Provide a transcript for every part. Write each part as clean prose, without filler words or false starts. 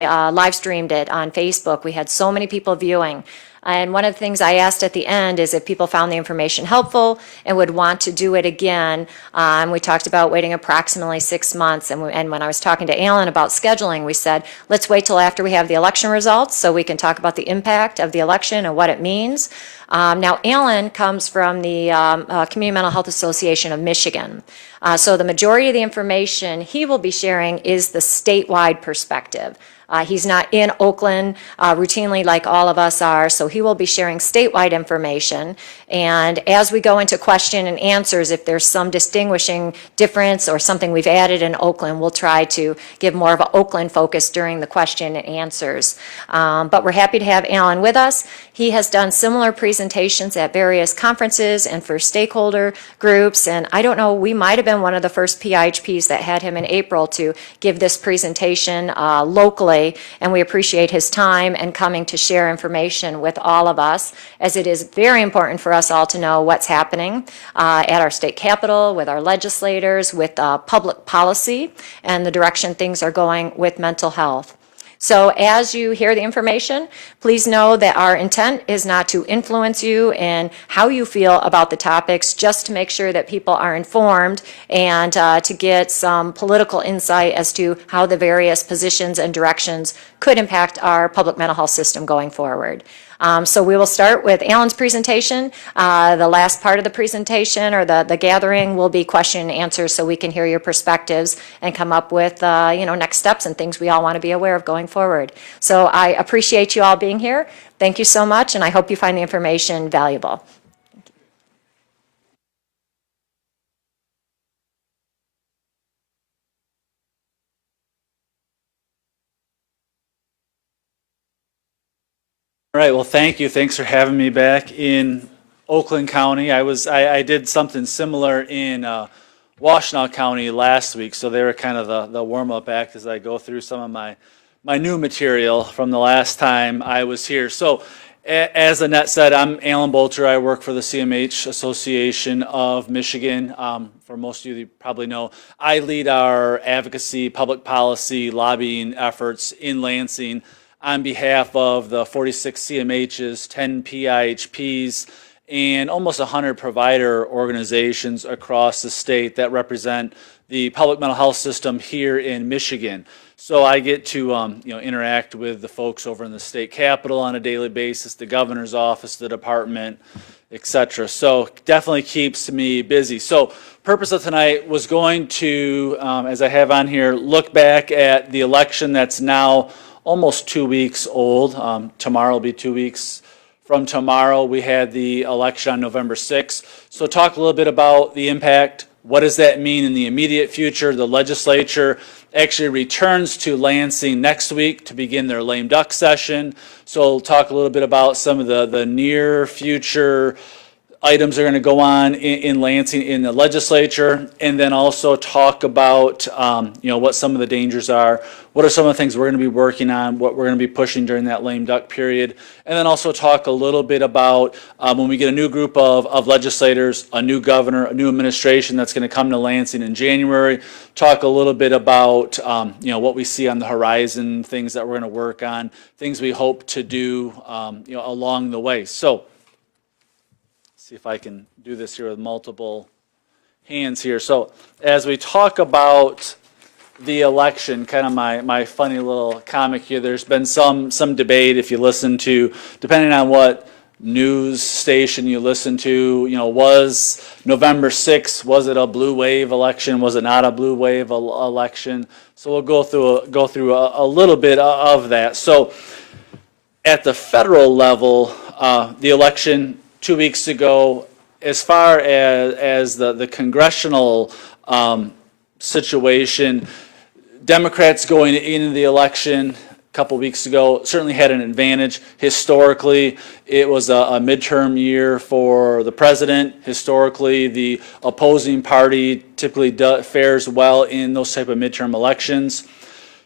live streamed it on Facebook. We had so many people viewing. And one of the things I asked at the end is if people found the information helpful and would want to do it again. We talked about waiting approximately 6 months. And when I was talking to Alan about scheduling, we said, let's wait till after we have the election results so we can talk about the impact of the election and what it means. Now, Alan comes from the Community Mental Health Association of Michigan. So the majority of the information he will be sharing is the statewide perspective. He's not in Oakland routinely like all of us are, so he will be sharing statewide information. And as we go into question and answers, if there's some distinguishing difference or something we've added in Oakland, we'll try to give more of an Oakland focus during the question and answers. But we're happy to have Alan with us. He has done similar presentations at various conferences and for stakeholder groups. And I don't know, we might have been one of the first PIHPs that had him in April to give this presentation locally. And we appreciate his time and coming to share information with all of us, as it is very important for us all to know what's happening at our state capitol, with our legislators, with public policy, and the direction things are going with mental health. So as you hear the information, please know that our intent is not to influence you in how you feel about the topics, just to make sure that people are informed and to get some political insight as to how the various positions and directions could impact our public mental health system going forward. So we will start with Alan's presentation. The last part of the presentation or the gathering will be question and answers, so we can hear your perspectives and come up with next steps and things we all want to be aware of going forward. So I appreciate you all being here. Thank you so much, and I hope you find the information valuable. All right, well, thank you. Thanks for having me back in Oakland County. I did something similar in Washtenaw County last week, so they were kind of the warm-up act as I go through some of my new material from the last time I was here. So as Annette said, I'm Alan Bolter. I work for the CMH Association of Michigan. For most of you probably know, I lead our advocacy, public policy, lobbying efforts in Lansing on behalf of the 46 CMHs, 10 PIHPs, and almost 100 provider organizations across the state that represent the public mental health system here in Michigan. So I get to interact with the folks over in the state capitol on a daily basis, the governor's office, the department, etc. So definitely keeps me busy. So purpose of tonight was going to, as I have on here, look back at the election that's now almost 2 weeks old. Tomorrow will be 2 weeks from tomorrow. We had the election on November 6th. So talk a little bit about the impact. What does that mean in the immediate future? The legislature actually returns to Lansing next week to begin their lame duck session. So we'll talk a little bit about some of the near future items are going to go on in Lansing in the legislature, and then also talk about what some of the dangers are, what are some of the things we're going to be working on, what we're going to be pushing during that lame duck period, and then also talk a little bit about when we get a new group of legislators, a new governor, a new administration that's going to come to Lansing in January, talk a little bit about what we see on the horizon, things that we're going to work on, things we hope to do along the way. So see if I can do this here with multiple hands here. So as we talk about the election, kind of my funny little comic here, there's been some debate if you listen to, depending on what news station you listen to, was November 6th, was it a blue wave election? Was it not a blue wave election? So we'll go through a little bit of that. So at the federal level, the election 2 weeks ago, as far as the congressional situation, Democrats going into the election a couple weeks ago certainly had an advantage. Historically, it was a midterm year for the president. Historically, the opposing party typically fares well in those type of midterm elections.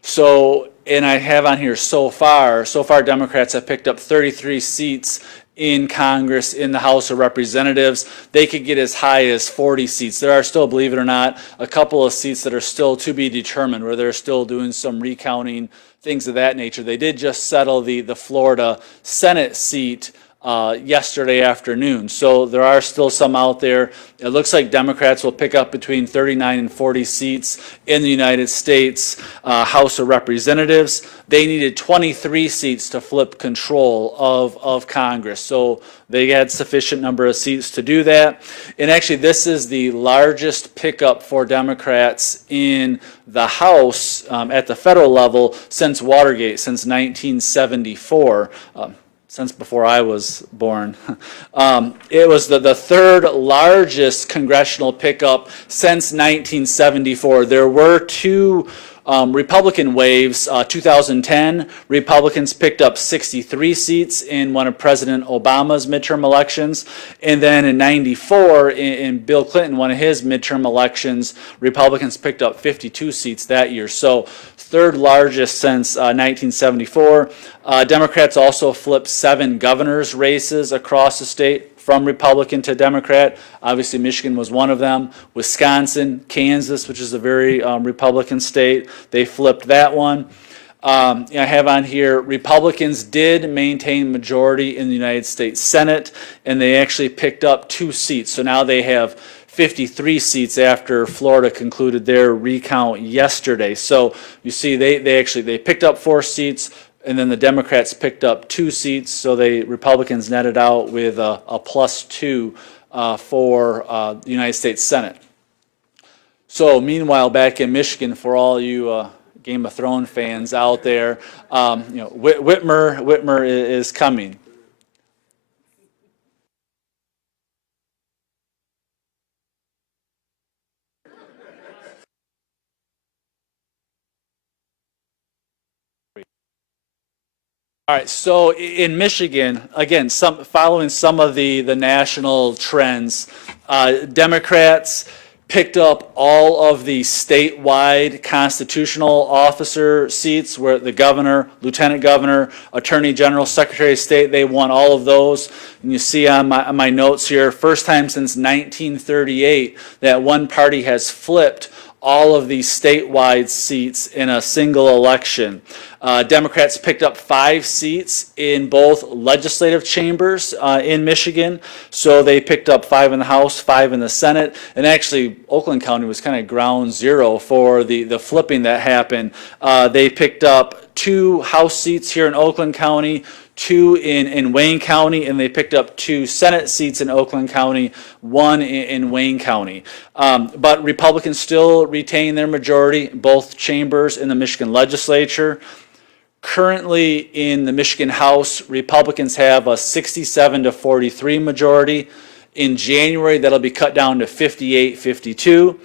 So, and I have on here so far Democrats have picked up 33 seats in Congress, in the House of Representatives. They could get as high as 40 seats. There are still, believe it or not, a couple of seats that are still to be determined, where they're still doing some recounting things of that nature. They did just settle the Florida Senate seat yesterday afternoon. So there are still some out there. It looks like Democrats will pick up between 39 and 40 seats in the United States House of Representatives. They needed 23 seats to flip control of Congress. So they had sufficient number of seats to do that. And actually, this is the largest pickup for Democrats in the House at the federal level since Watergate, since 1974. Since before I was born. It was the third largest congressional pickup since 1974. There were two Republican waves. 2010, Republicans picked up 63 seats in one of President Obama's midterm elections. And then in 94, in Bill Clinton, one of his midterm elections, Republicans picked up 52 seats that year. So third largest since 1974. Democrats also flipped 7 governors' races across the state from Republican to Democrat. Obviously, Michigan was one of them. Wisconsin, Kansas, which is a very Republican state, they flipped that one. I have on here, Republicans did maintain majority in the United States Senate, and they actually picked up 2 seats. So now they have 53 seats after Florida concluded their recount yesterday. So you see, they picked up 4 seats, and then the Democrats picked up 2 seats, so Republicans netted out with a +2 for the United States Senate. So meanwhile, back in Michigan, for all you Game of Thrones fans out there, Whitmer is coming. All right, so in Michigan, again, following some of the national trends, Democrats picked up all of the statewide constitutional officer seats, where the governor, lieutenant governor, attorney general, secretary of state, they won all of those. And you see on my notes here, first time since 1938 that one party has flipped all of these statewide seats in a single election. Democrats picked up 5 seats in both legislative chambers in Michigan. So they picked up 5 in the House, 5 in the Senate. And actually, Oakland County was kind of ground zero for the flipping that happened. They picked up 2 House seats here in Oakland County, 2 in Wayne County, and they picked up 2 Senate seats in Oakland County, 1 in Wayne County. But Republicans still retain their majority, both chambers in the Michigan legislature. Currently in the Michigan House, Republicans have a 67-43 majority. In January, that'll be cut down to 58-52.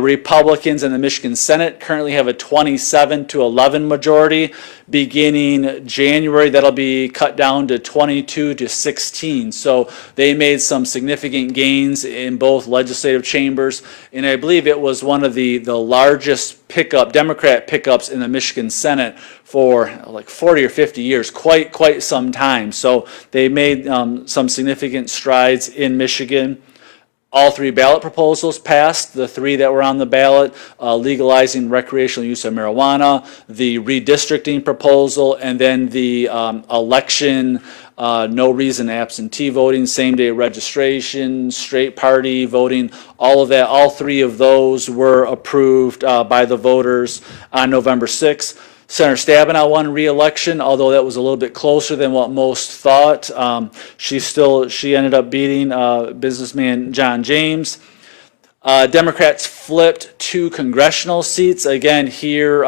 Republicans in the Michigan Senate currently have a 27-11 majority. Beginning January, that'll be cut down to 22-16. So they made some significant gains in both legislative chambers, and I believe it was one of the largest Democrat pickups in the Michigan Senate for like 40 or 50 years, quite some time. So they made some significant strides in Michigan. All 3 ballot proposals passed, the 3 that were on the ballot, legalizing recreational use of marijuana, the redistricting proposal, and then the election, no reason absentee voting, same-day registration, straight party voting, all of that. All 3 of those were approved by the voters on November 6th. Senator Stabenow won re-election, although that was a little bit closer than what most thought. She ended up beating businessman John James. Democrats flipped 2 congressional seats, again here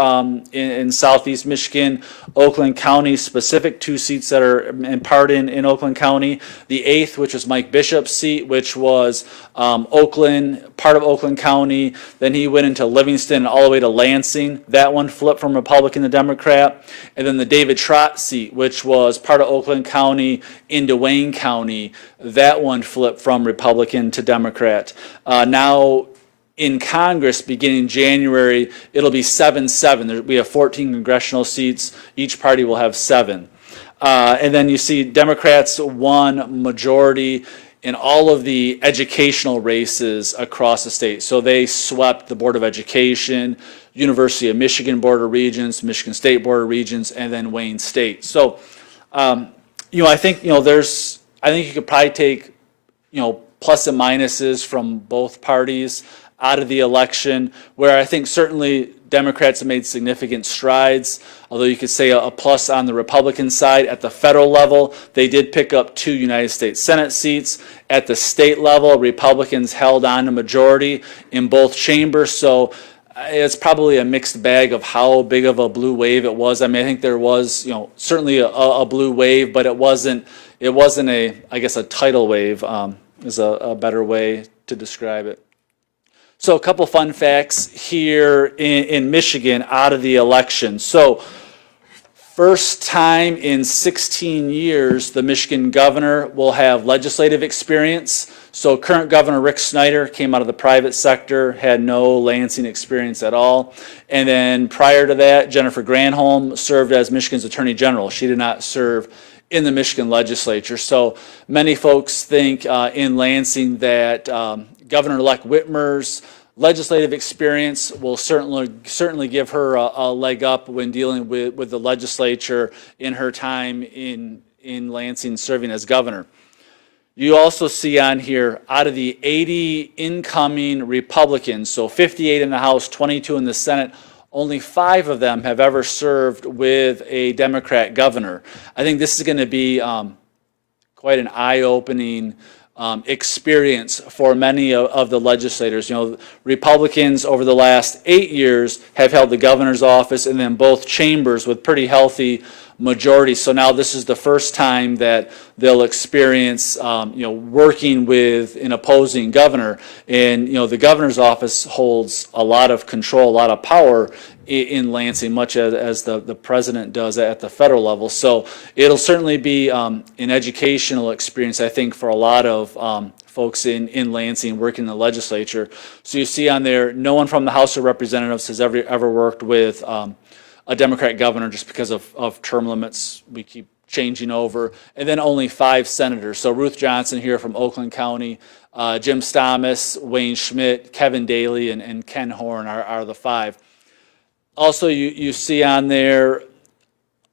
in southeast Michigan, Oakland County specific, 2 seats that are in part in Oakland County. The 8th, which was Mike Bishop's seat, which was Oakland, part of Oakland County. Then he went into Livingston all the way to Lansing. That one flipped from Republican to Democrat. And then the David Trott seat, which was part of Oakland County into Wayne County, that one flipped from Republican to Democrat. Now, in Congress, beginning January, it'll be 7-7. We have 14 congressional seats. Each party will have 7. And then you see Democrats won majority in all of the educational races across the state. So they swept the Board of Education, University of Michigan Board of Regents, Michigan State Board of Regents, and then Wayne State. So, I think, I think you could probably take, plus and minuses from both parties out of the election, where I think certainly Democrats have made significant strides, although you could say a plus on the Republican side. At the federal level, they did pick up 2 United States Senate seats. At the state level, Republicans held on to majority in both chambers, so it's probably a mixed bag of how big of a blue wave it was. I mean, I think there was, certainly a blue wave, but it wasn't a, I guess, a tidal wave is a better way to describe it. So a couple fun facts here in Michigan out of the election. So first time in 16 years, the Michigan governor will have legislative experience. So current Governor Rick Snyder came out of the private sector, had no Lansing experience at all. And then prior to that, Jennifer Granholm served as Michigan's Attorney General. She did not serve in the Michigan legislature. So many folks think in Lansing that Governor-elect Whitmer's legislative experience will certainly give her a leg up when dealing with the legislature in her time in Lansing serving as governor. You also see on here, out of the 80 incoming Republicans, so 58 in the House, 22 in the Senate, only 5 of them have ever served with a Democrat governor. I think this is going to be quite an eye-opening experience for many of the legislators. Republicans over the last 8 years have held the governor's office and then both chambers with pretty healthy majorities. So now this is the first time that they'll experience, working with an opposing governor. And, the governor's office holds a lot of control, a lot of power in Lansing, much as the president does at the federal level. So it'll certainly be an educational experience, I think, for a lot of folks in Lansing working in the legislature. So you see on there, no one from the House of Representatives has ever worked with a Democrat governor just because of term limits. We keep changing over. And then only 5 senators. So Ruth Johnson here from Oakland County, Jim Stamas, Wayne Schmidt, Kevin Daly, and Ken Horn are the 5. Also, you see on there,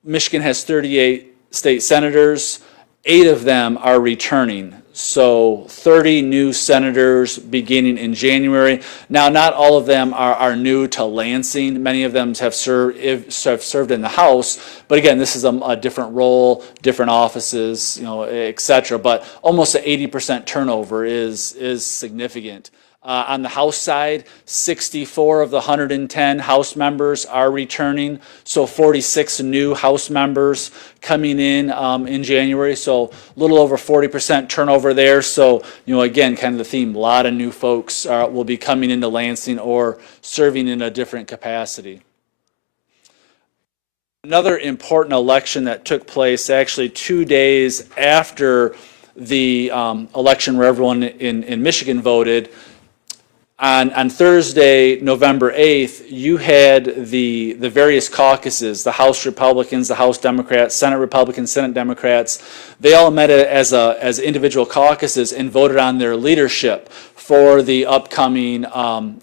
Michigan has 38 state senators. 8 of them are returning. So 30 new senators beginning in January. Now, not all of them are new to Lansing. Many of them have served in the House. But again, this is a different role, different offices, et cetera. But almost an 80% turnover is significant. On the House side, 64 of the 110 House members are returning, so 46 new House members coming in January, so a little over 40% turnover there. So, again, kind of the theme, a lot of new folks will be coming into Lansing or serving in a different capacity. Another important election that took place actually 2 days after the election where everyone in Michigan voted. On Thursday, November 8th, you had the various caucuses, the House Republicans, the House Democrats, Senate Republicans, Senate Democrats. They all met as individual caucuses and voted on their leadership for the upcoming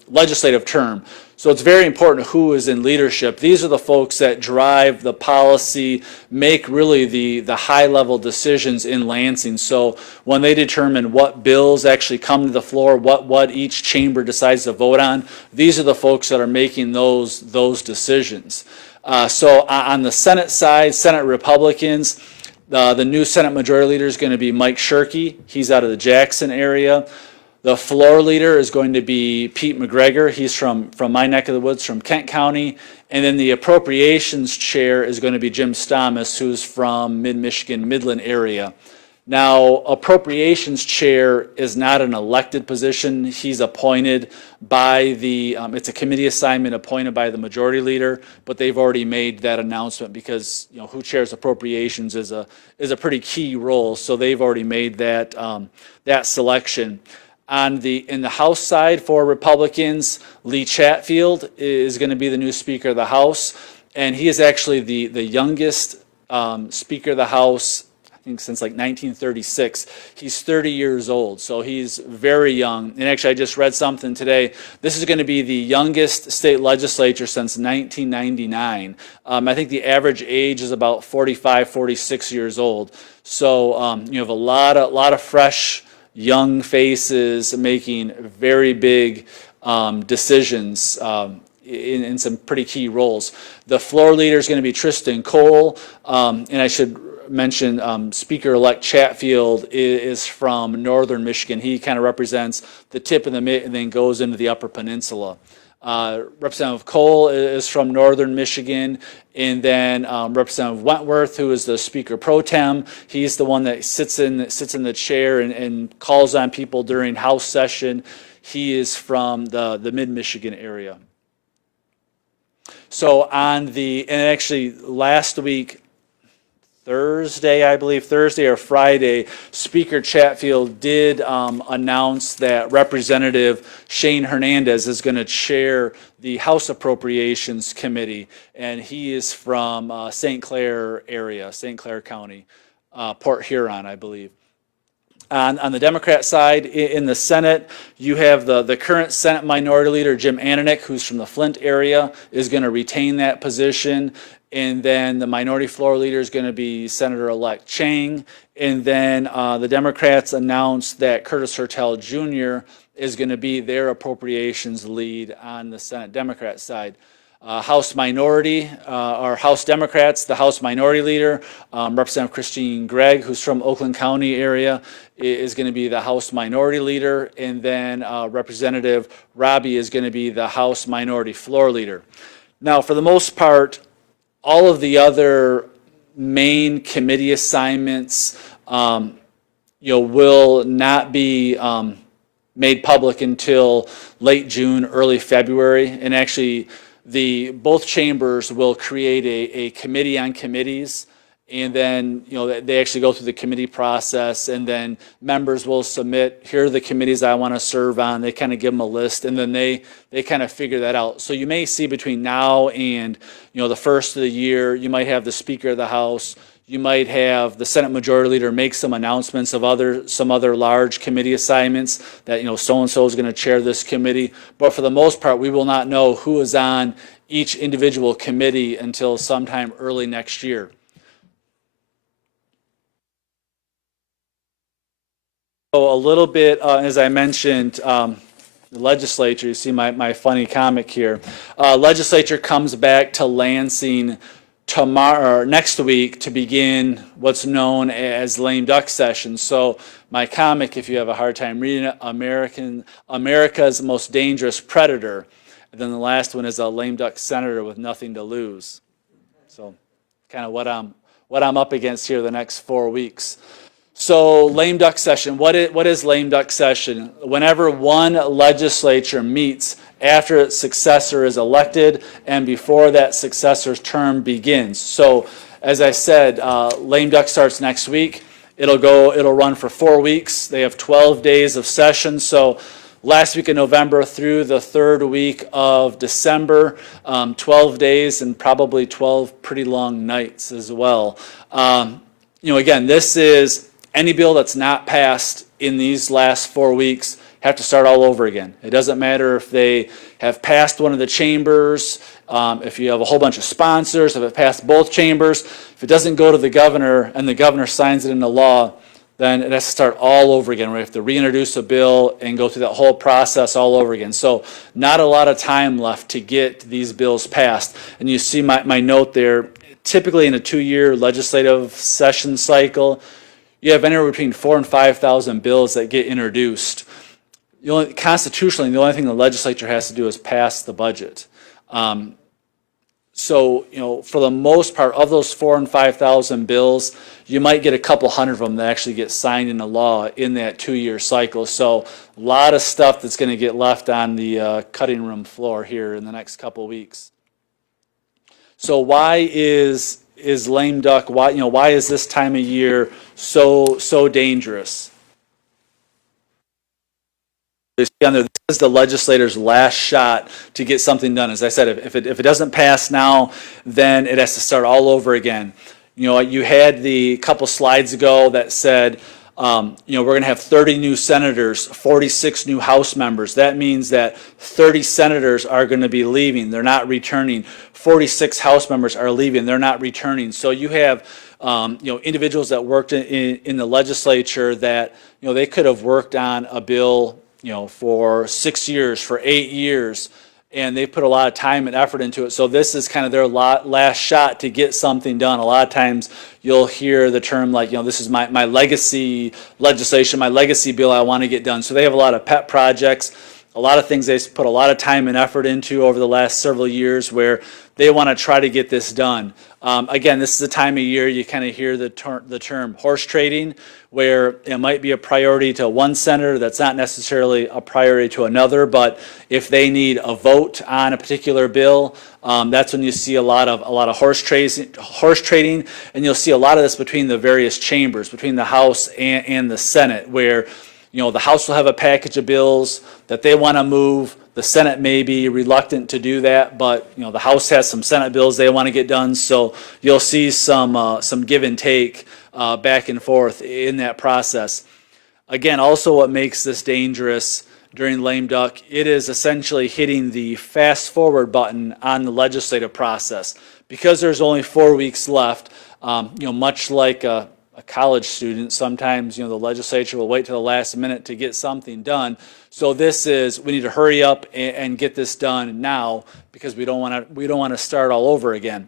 legislative term. So it's very important who is in leadership. These are the folks that drive the policy, make really the high-level decisions in Lansing. So when they determine what bills actually come to the floor, what each chamber decides to vote on, these are the folks that are making those decisions. So on the Senate side, Senate Republicans, the new Senate Majority Leader is going to be Mike Shirkey. He's out of the Jackson area. The floor leader is going to be Pete McGregor. He's from my neck of the woods, from Kent County. And then the appropriations chair is going to be Jim Stamas, who's from mid-Michigan, Midland area. Now, appropriations chair is not an elected position. He's appointed by it's a committee assignment appointed by the majority leader, but they've already made that announcement because, who chairs appropriations is a pretty key role. So they've already made that selection. In the House side for Republicans, Lee Chatfield is going to be the new Speaker of the House, and he is actually the youngest Speaker of the House think since like 1936. He's 30 years old, so he's very young. And actually, I just read something today. This is going to be the youngest state legislature since 1999. I think the average age is about 45, 46 years old. So you have a lot of fresh, young faces making very big decisions in some pretty key roles. The floor leader is going to be Tristan Cole, and I should mention Speaker-elect Chatfield is from northern Michigan. He kind of represents the tip of the mitt and then goes into the Upper Peninsula. Representative Cole is from northern Michigan, and then Representative Wentworth, who is the Speaker Pro Tem, he's the one that sits in the chair and calls on people during House session. He is from the mid-Michigan area. So and actually last week, Thursday, I believe, Thursday or Friday, Speaker Chatfield did announce that Representative Shane Hernandez is going to chair the House Appropriations Committee, and he is from St. Clair area, St. Clair County, Port Huron, I believe. On the Democrat side, in the Senate, you have the current Senate Minority Leader, Jim Ananick, who's from the Flint area, is going to retain that position. And then the Minority Floor Leader is going to be Senator-elect Chang. And then the Democrats announced that Curtis Hertel Jr. is going to be their appropriations lead on the Senate Democrat side. House Minority, or House Democrats, the House Minority Leader, Representative Christine Gregg, who's from Oakland County area, is going to be the House Minority Leader, and then Representative Robbie is going to be the House Minority Floor Leader. Now, for the most part, all of the other main committee assignments, will not be made public until late June, early February, and actually, both chambers will create a committee on committees, and then they actually go through the committee process, and then members will submit, here are the committees I want to serve on. They kind of give them a list, and then they kind of figure that out. So you may see between now and the first of the year, you might have the Speaker of the House, you might have the Senate Majority Leader make some announcements of some other large committee assignments that so-and-so is going to chair this committee. But for the most part, we will not know who is on each individual committee until sometime early next year. So a little bit, as I mentioned, the legislature, you see my funny comic here. Legislature comes back to Lansing tomorrow or next week to begin what's known as lame duck session. So my comic, if you have a hard time reading it, America's most dangerous predator. And then the last one is a lame duck senator with nothing to lose. So kind of what I'm up against here the next 4 weeks. So lame duck session, what is lame duck session? Whenever one legislature meets after its successor is elected and before that successor's term begins. So as I said, lame duck starts next week. It'll run for 4 weeks. They have 12 days of session. So last week of November through the third week of December, 12 days and probably 12 pretty long nights as well. Again, this is any bill that's not passed in these last 4 weeks have to start all over again. It doesn't matter if they have passed one of the chambers, if you have a whole bunch of sponsors, if it passed both chambers. If it doesn't go to the governor and the governor signs it into law, then it has to start all over again. We have to reintroduce a bill and go through that whole process all over again. So not a lot of time left to get these bills passed. And you see my note there, typically in a 2-year legislative session cycle, you have anywhere between 4,000 and 5,000 bills that get introduced. Constitutionally, the only thing the legislature has to do is pass the budget. So, for the most part, of those 4,000 and 5,000 bills, you might get a couple hundred of them that actually get signed into law in that 2-year cycle. So, a lot of stuff that's going to get left on the cutting room floor here in the next couple weeks. So, why is lame duck? Why is this time of year so dangerous? You see on there, this is the legislator's last shot to get something done. As I said, if it doesn't pass now, then it has to start all over again. You had the couple slides ago that said, we're going to have 30 new senators, 46 new House members. That means that 30 senators are going to be leaving. They're not returning. 46 House members are leaving. They're not returning. So you have, individuals that worked in the legislature that, they could have worked on a bill, for 6 years, for 8 years, and they put a lot of time and effort into it. So this is kind of their last shot to get something done. A lot of times you'll hear the term like, this is my legacy legislation, my legacy bill I want to get done. So they have a lot of pet projects, a lot of things they put a lot of time and effort into over the last several years where they want to try to get this done. Again, this is the time of year you kind of hear the term horse trading, where it might be a priority to one senator that's not necessarily a priority to another, but if they need a vote on a particular bill, that's when you see a lot of horse trading, and you'll see a lot of this between the various chambers, between the House and the Senate, where the House will have a package of bills that they want to move. The Senate may be reluctant to do that, but the House has some Senate bills they want to get done. So you'll see some give and take back and forth in that process. Again, also what makes this dangerous during lame duck, it is essentially hitting the fast forward button on the legislative process. Because there's only 4 weeks left, much like a college student, sometimes the legislature will wait till the last minute to get something done. So this is, we need to hurry up and get this done now, because we don't want to start all over again.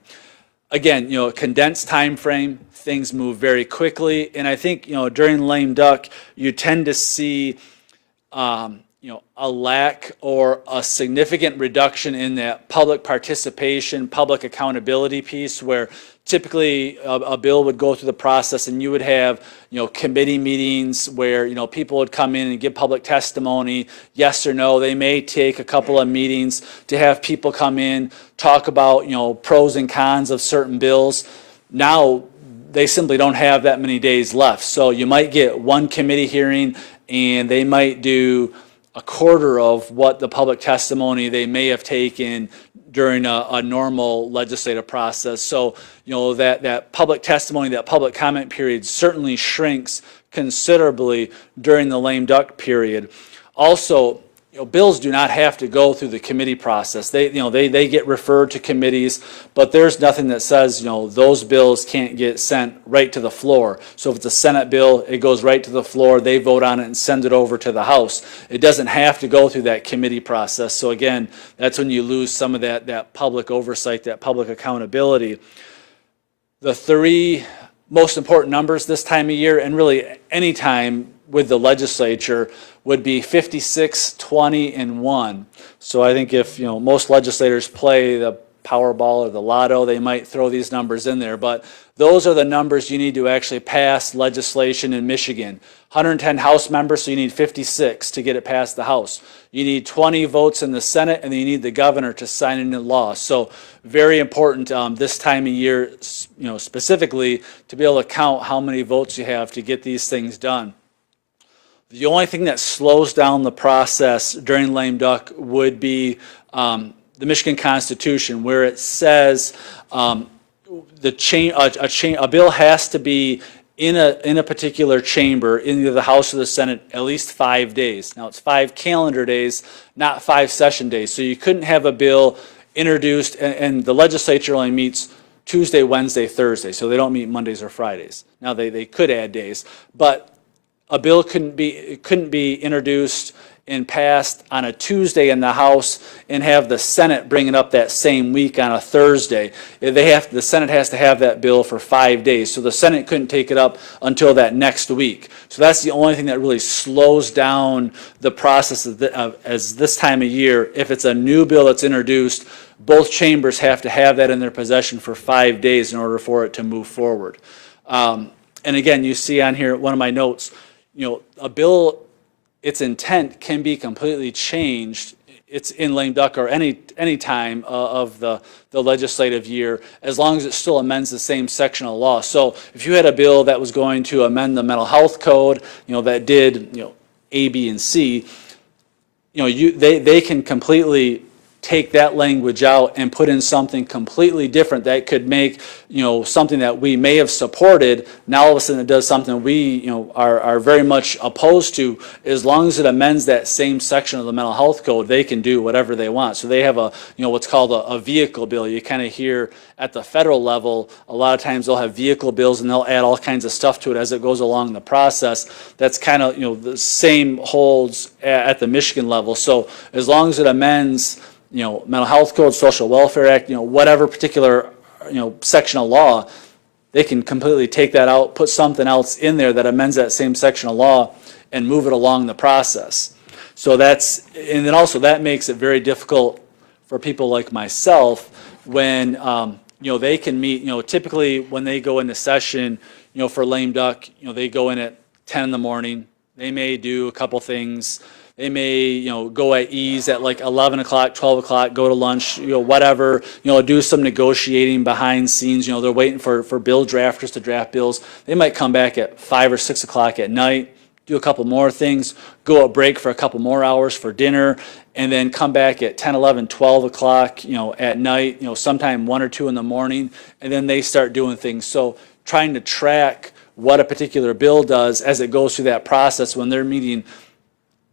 Again, condensed time frame, things move very quickly, and I think during lame duck you tend to see a lack or a significant reduction in that public participation, public accountability piece, where typically a bill would go through the process and you would have, committee meetings where, people would come in and give public testimony, yes or no. They may take a couple of meetings to have people come in, talk about, pros and cons of certain bills. Now, they simply don't have that many days left. So you might get one committee hearing and they might do a quarter of what the public testimony they may have taken during a normal legislative process. So, that public testimony, that public comment period certainly shrinks considerably during the lame duck period. Also, bills do not have to go through the committee process. They get referred to committees, but there's nothing that says, those bills can't get sent right to the floor. So if it's a Senate bill, it goes right to the floor, they vote on it and send it over to the House. It doesn't have to go through that committee process. So again, that's when you lose some of that public oversight, that public accountability. The three most important numbers this time of year, and really any time with the legislature, would be 56, 20, and 1. So I think if most legislators play the Powerball or the Lotto, they might throw these numbers in there. But those are the numbers you need to actually pass legislation in Michigan. 110 House members, so you need 56 to get it past the House. You need 20 votes in the Senate, and then you need the governor to sign it into law. So very important this time of year, specifically to be able to count how many votes you have to get these things done. The only thing that slows down the process during lame duck would be the Michigan Constitution, where it says a bill has to be in a particular chamber, in either the House or the Senate, at least 5 days. Now, it's 5 calendar days, not 5 session days. So you couldn't have a bill introduced, and the legislature only meets Tuesday, Wednesday, Thursday, so they don't meet Mondays or Fridays. Now, they could add days, but a bill couldn't be introduced and passed on a Tuesday in the House and have the Senate bring it up that same week on a Thursday. The Senate has to have that bill for 5 days, so the Senate couldn't take it up until that next week. So that's the only thing that really slows down the process as this time of year. If it's a new bill that's introduced, both chambers have to have that in their possession for 5 days in order for it to move forward. And again, you see on here, one of my notes, a bill, its intent can be completely changed. It's in lame duck or any time of the legislative year, as long as it still amends the same section of law. So if you had a bill that was going to amend the mental health code, that did, A, B, and C, they can completely take that language out and put in something completely different that could make, something that we may have supported, now all of a sudden it does something we, are very much opposed to. As long as it amends that same section of the mental health code, they can do whatever they want. So they have a, what's called a vehicle bill. You kind of hear at the federal level, a lot of times they'll have vehicle bills and they'll add all kinds of stuff to it as it goes along the process. That's kind of, the same holds at the Michigan level. So as long as it amends, mental health code, social welfare act, whatever particular, section of law, they can completely take that out, put something else in there that amends that same section of law and move it along the process. So and then also that makes it very difficult for people like myself when, they can meet, typically when they go into session, for lame duck, they go in at 10 in the morning. They may do a couple things. They may, go at ease at like 11 o'clock, 12 o'clock, go to lunch, whatever, do some negotiating behind scenes. They're waiting for bill drafters to draft bills. They might come back at 5 or 6 o'clock at night, do a couple more things, go a break for a couple more hours for dinner, and then come back at 10, 11, 12 o'clock, at night, sometime 1 or 2 in the morning, and then they start doing things. So trying to track what a particular bill does as it goes through that process when they're meeting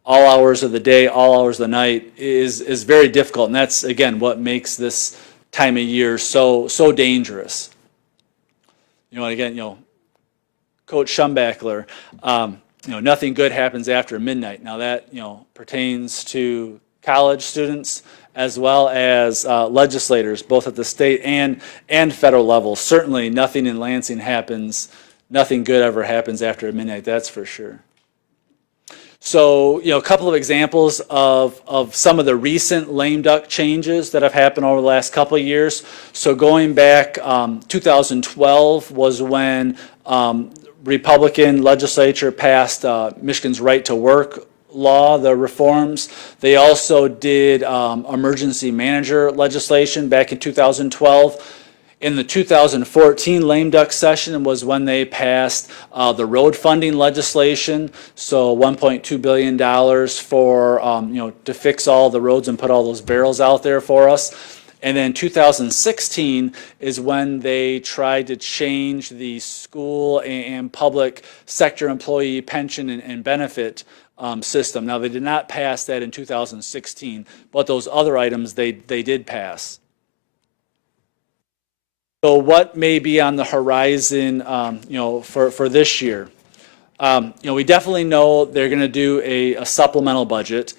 all hours of the day, all hours of the night is very difficult. And that's, again, what makes this time of year so dangerous. And again, Coach Schumbackler, nothing good happens after midnight. Now that, pertains to college students as well as legislators, both at the state and federal level. Certainly nothing in Lansing happens, nothing good ever happens after midnight, that's for sure. So, a couple of examples of some of the recent lame duck changes that have happened over the last couple of years. So going back, 2012 was when Republican legislature passed Michigan's right to work law, the reforms. They also did emergency manager legislation back in 2012. In the 2014 lame duck session was when they passed the road funding legislation, so $1.2 billion for, to fix all the roads and put all those barrels out there for us. And then 2016 is when they tried to change the school and public sector employee pension and benefit system. Now, they did not pass that in 2016, but those other items they did pass. So what may be on the horizon, for this year? We definitely know they're going to do a supplemental budget.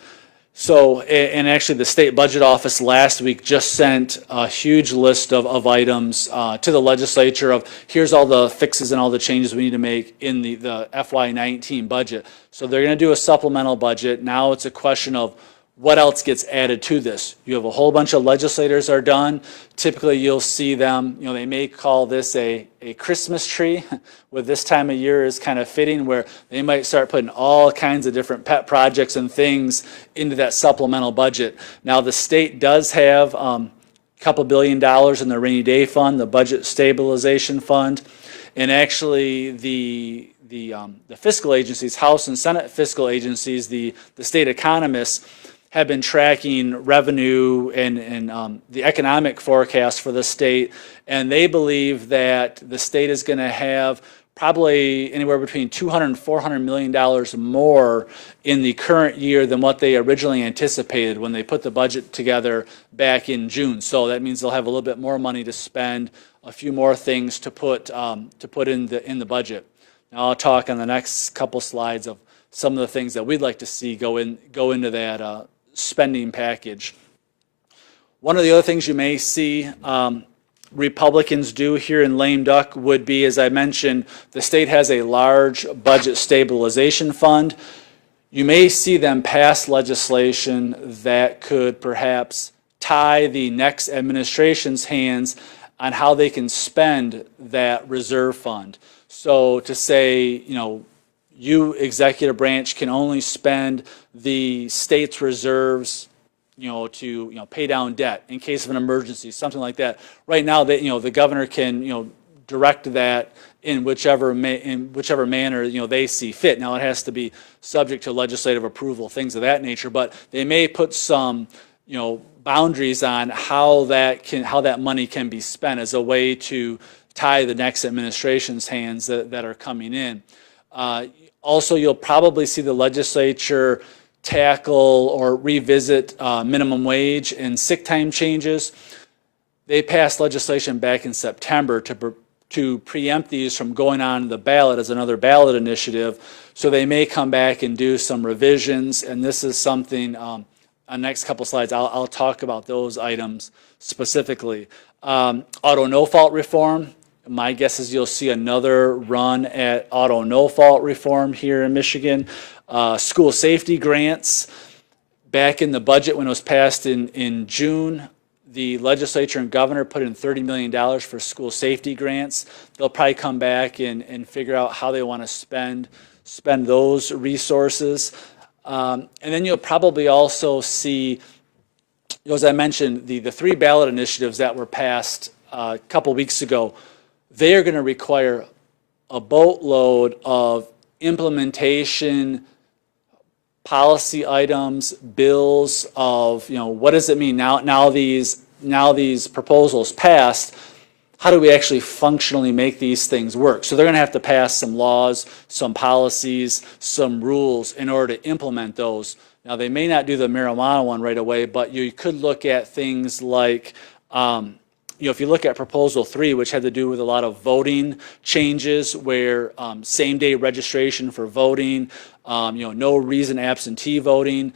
So, and actually the state budget office last week just sent a huge list of items to the legislature of here's all the fixes and all the changes we need to make in the FY19 budget. So they're going to do a supplemental budget. Now it's a question of what else gets added to this. You have a whole bunch of legislators are done. Typically you'll see them, they may call this a Christmas tree, with this time of year is kind of fitting, where they might start putting all kinds of different pet projects and things into that supplemental budget. Now the state does have a couple $1 billion in the rainy day fund, the budget stabilization fund, and actually the fiscal agencies, House and Senate fiscal agencies, the state economists, have been tracking revenue and the economic forecast for the state, and they believe that the state is going to have probably anywhere between $200 and $400 million more in the current year than what they originally anticipated when they put the budget together back in June. So that means they'll have a little bit more money to spend, a few more things to put in the budget. Now I'll talk on the next couple slides of some of the things that we'd like to see go into that spending package. One of the other things you may see Republicans do here in lame duck would be, as I mentioned, the state has a large budget stabilization fund. You may see them pass legislation that could perhaps tie the next administration's hands on how they can spend that reserve fund. So to say, you executive branch can only spend the state's reserves, to pay down debt in case of an emergency, something like that. Right now, the governor can direct that in whichever manner they see fit. Now it has to be subject to legislative approval, things of that nature. But they may put some boundaries on how that money can be spent as a way to tie the next administration's hands that are coming in. Also, you'll probably see the legislature tackle or revisit minimum wage and sick time changes. They passed legislation back in September to preempt these from going on the ballot as another ballot initiative. So they may come back and do some revisions, and this is something on the next couple slides, I'll talk about those items specifically. Auto no-fault reform. My guess is you'll see another run at auto no-fault reform here in Michigan. School safety grants. Back in the budget when it was passed in June, the legislature and governor put in $30 million for school safety grants. They'll probably come back and figure out how they want to spend those resources. And then you'll probably also see, as I mentioned, the three ballot initiatives that were passed a couple weeks ago. They are going to require a boatload of implementation policy items, bills of, what does it mean now these proposals passed, how do we actually functionally make these things work? So they're going to have to pass some laws, some policies, some rules in order to implement those. Now, they may not do the marijuana one right away, but you could look at things like, if you look at Proposal 3, which had to do with a lot of voting changes where same-day registration for voting, no reason absentee voting.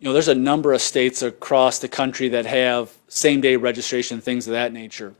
There's a number of states across the country that have same-day registration, things of that nature.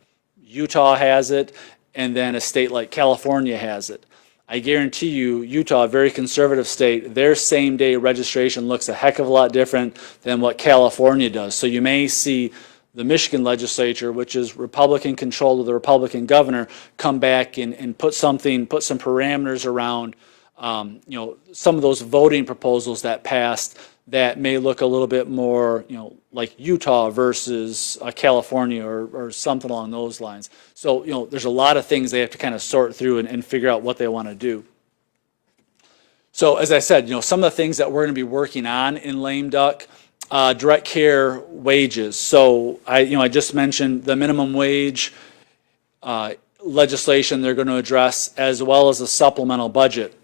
Utah has it, and then a state like California has it. I guarantee you, Utah, a very conservative state, their same-day registration looks a heck of a lot different than what California does. So you may see the Michigan legislature, which is Republican controlled with a Republican governor, come back and put some parameters around, some of those voting proposals that passed that may look a little bit more, like Utah versus California or something along those lines. So, there's a lot of things they have to kind of sort through and figure out what they want to do. So, as I said, some of the things that we're going to be working on in lame duck, direct care wages. So, I just mentioned the minimum wage legislation they're going to address, as well as a supplemental budget.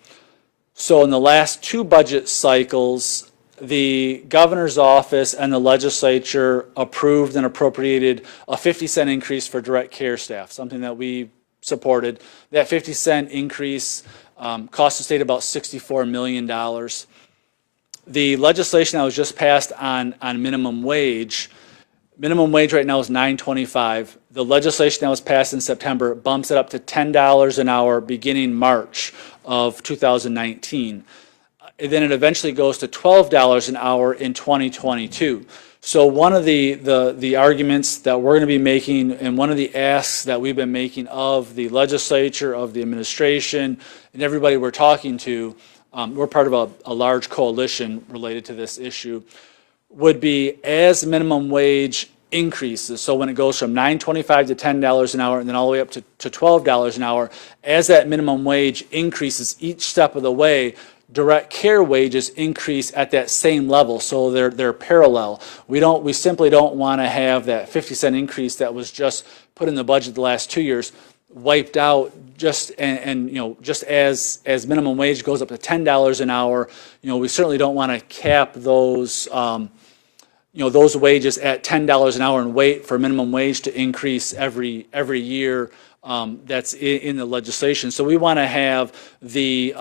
So, in the last two budget cycles, the governor's office and the legislature approved and appropriated a 50-cent increase for direct care staff, something that we supported. That 50-cent increase cost the state about $64 million. The legislation that was just passed on minimum wage right now is $9.25. The legislation that was passed in September bumps it up to $10 an hour beginning March of 2019. And then it eventually goes to $12 an hour in 2022. So one of the arguments that we're going to be making, and one of the asks that we've been making of the legislature, of the administration, and everybody we're talking to, we're part of a large coalition related to this issue, would be as minimum wage increases, so when it goes from $9.25 to $10 an hour and then all the way up to $12 an hour, as that minimum wage increases each step of the way, direct care wages increase at that same level, so they're parallel. We simply don't want to have that 50-cent increase that was just put in the budget the last 2 years wiped out just just as minimum wage goes up to $10 an hour. We certainly don't want to cap those those wages at $10 an hour and wait for minimum wage to increase every year. That's in the legislation. So we want to have the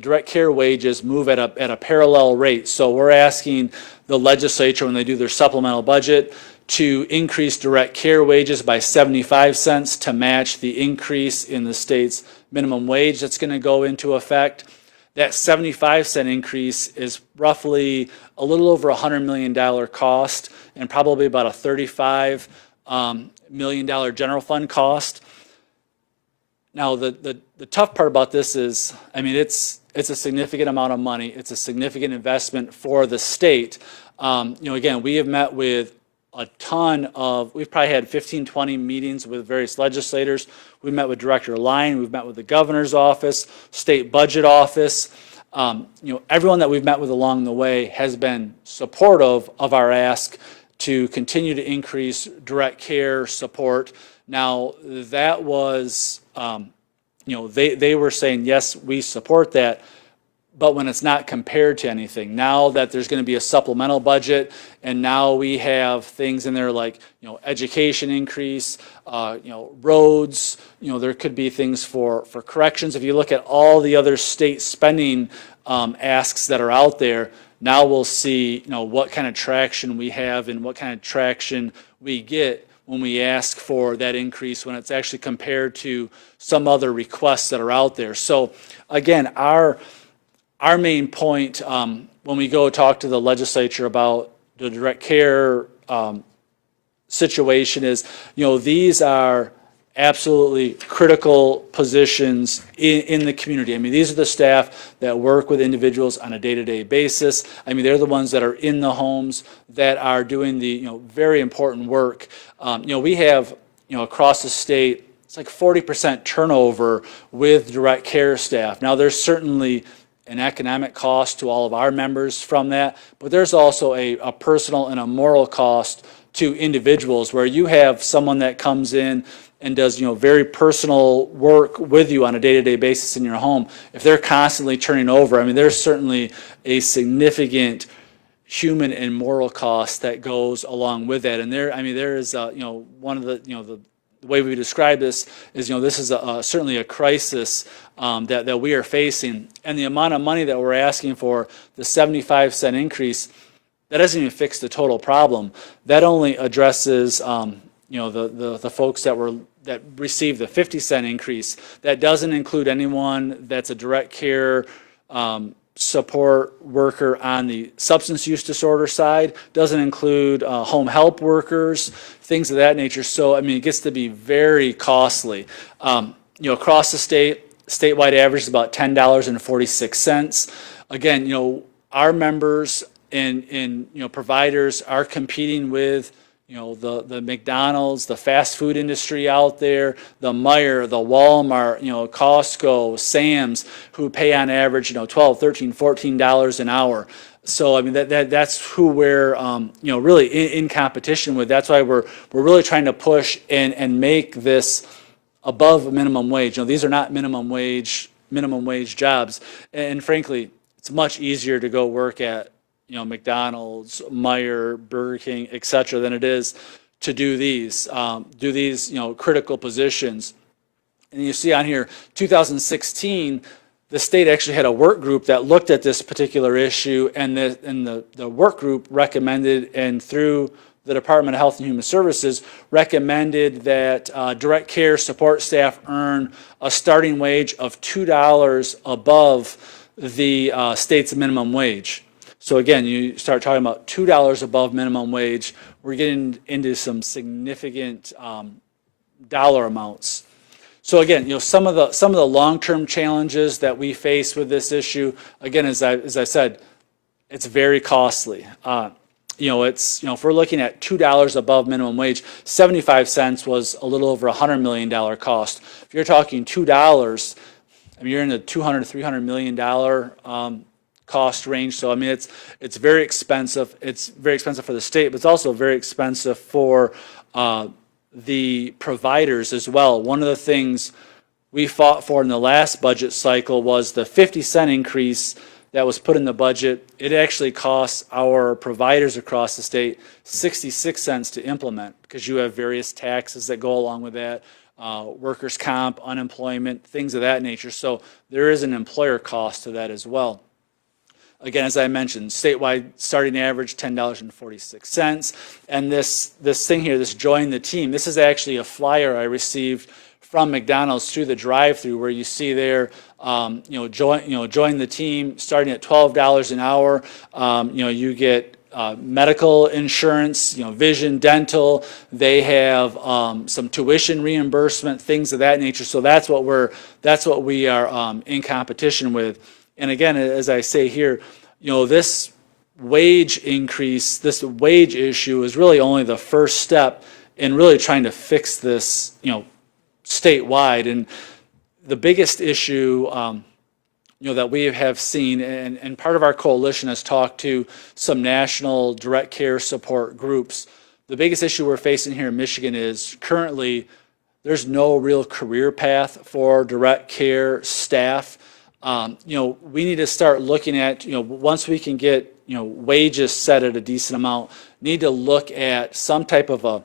direct care wages move at a parallel rate. So we're asking the legislature, when they do their supplemental budget, to increase direct care wages by 75 cents to match the increase in the state's minimum wage that's going to go into effect. That 75-cent increase is roughly a little over $100 million cost and probably about a $35 million general fund cost. Now, the tough part about this is, it's a significant amount of money. It's a significant investment for the state. Again, we have met with we've probably had 15, 20 meetings with various legislators. We've met with Director Lyon, we've met with the governor's office, state budget office. Everyone that we've met with along the way has been supportive of our ask to continue to increase direct care support. Now, that was, they were saying, yes, we support that, but when it's not compared to anything. Now that there's going to be a supplemental budget, and now we have things in there like, education increase, roads, there could be things for corrections. If you look at all the other state spending asks that are out there, now we'll see, what kind of traction we have and what kind of traction we get when we ask for that increase, when it's actually compared to some other requests that are out there. So again, our main point when we go talk to the legislature about the direct care situation is, these are absolutely critical positions in the community. I mean, these are the staff that work with individuals on a day-to-day basis. I mean, they're the ones that are in the homes that are doing the, very important work. We have, across the state, it's like 40% turnover with direct care staff. Now, there's certainly an economic cost to all of our members from that, but there's also a personal and a moral cost to individuals where you have someone that comes in and does, very personal work with you on a day-to-day basis in your home. If they're constantly turning over, I mean, there's certainly a significant human and moral cost that goes along with that. And there is, one of the way we describe this is, this is certainly a crisis that we are facing. And the amount of money that we're asking for, the 75-cent increase, that doesn't even fix the total problem. That only addresses, the folks that received the 50-cent increase. That doesn't include anyone that's a direct care support worker on the substance use disorder side, doesn't include home help workers, things of that nature. So, I mean, it gets to be very costly. Across the state, statewide average is about $10.46. Again, our members and providers are competing with the McDonald's, the fast food industry out there, the Meijer, the Walmart, Costco, Sam's, who pay on average, $12, $13, $14 an hour. So I mean that's who we're really in competition with. That's why we're really trying to push and make this above minimum wage. These are not minimum wage jobs, and frankly, it's much easier to go work at McDonald's, Meijer, Burger King, et cetera, than it is to do these critical positions. And you see on here, 2016, the state actually had a work group that looked at this particular issue, and the work group recommended, and through the Department of Health and Human Services, recommended that direct care support staff earn a starting wage of $2 above the state's minimum wage. So again, you start talking about $2 above minimum wage, we're getting into some significant dollar amounts. So again, some of the long-term challenges that we face with this issue, again, as I said, it's very costly. If we're looking at $2 above minimum wage, 75 cents was a little over $100 million cost. If you're talking $2, I mean, you're in the $200 to $300 million cost range. So I mean, it's very expensive. It's very expensive for the state, but it's also very expensive for the providers as well. One of the things we fought for in the last budget cycle was the 50-cent increase that was put in the budget. It actually costs our providers across the state 66 cents to implement, because you have various taxes that go along with that, workers' comp, unemployment, things of that nature. So there is an employer cost to that as well. Again, as I mentioned, statewide starting average, $10.46. And this thing here, this join the team, this is actually a flyer I received from McDonald's through the drive-through, where you see there, join the team starting at $12 an hour. You get medical insurance, vision, dental. They have some tuition reimbursement, things of that nature. So that's what we are in competition with. And again, as I say here, this wage increase, this wage issue is really only the first step in really trying to fix this, statewide. And the biggest issue that we have seen, and part of our coalition has talked to some national direct care support groups. The biggest issue we're facing here in Michigan is currently there's no real career path for direct care staff. We need to start looking at, once we can get, wages set at a decent amount, need to look at some type of a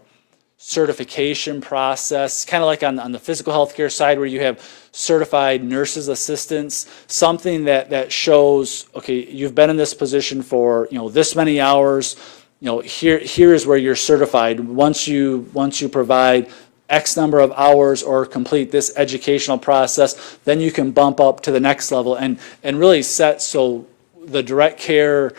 certification process, kind of like on the physical health care side where you have certified nurses assistants, something that shows, okay, you've been in this position for, this many hours, here is where you're certified. Once you provide X number of hours or complete this educational process, then you can bump up to the next level and really set so the direct care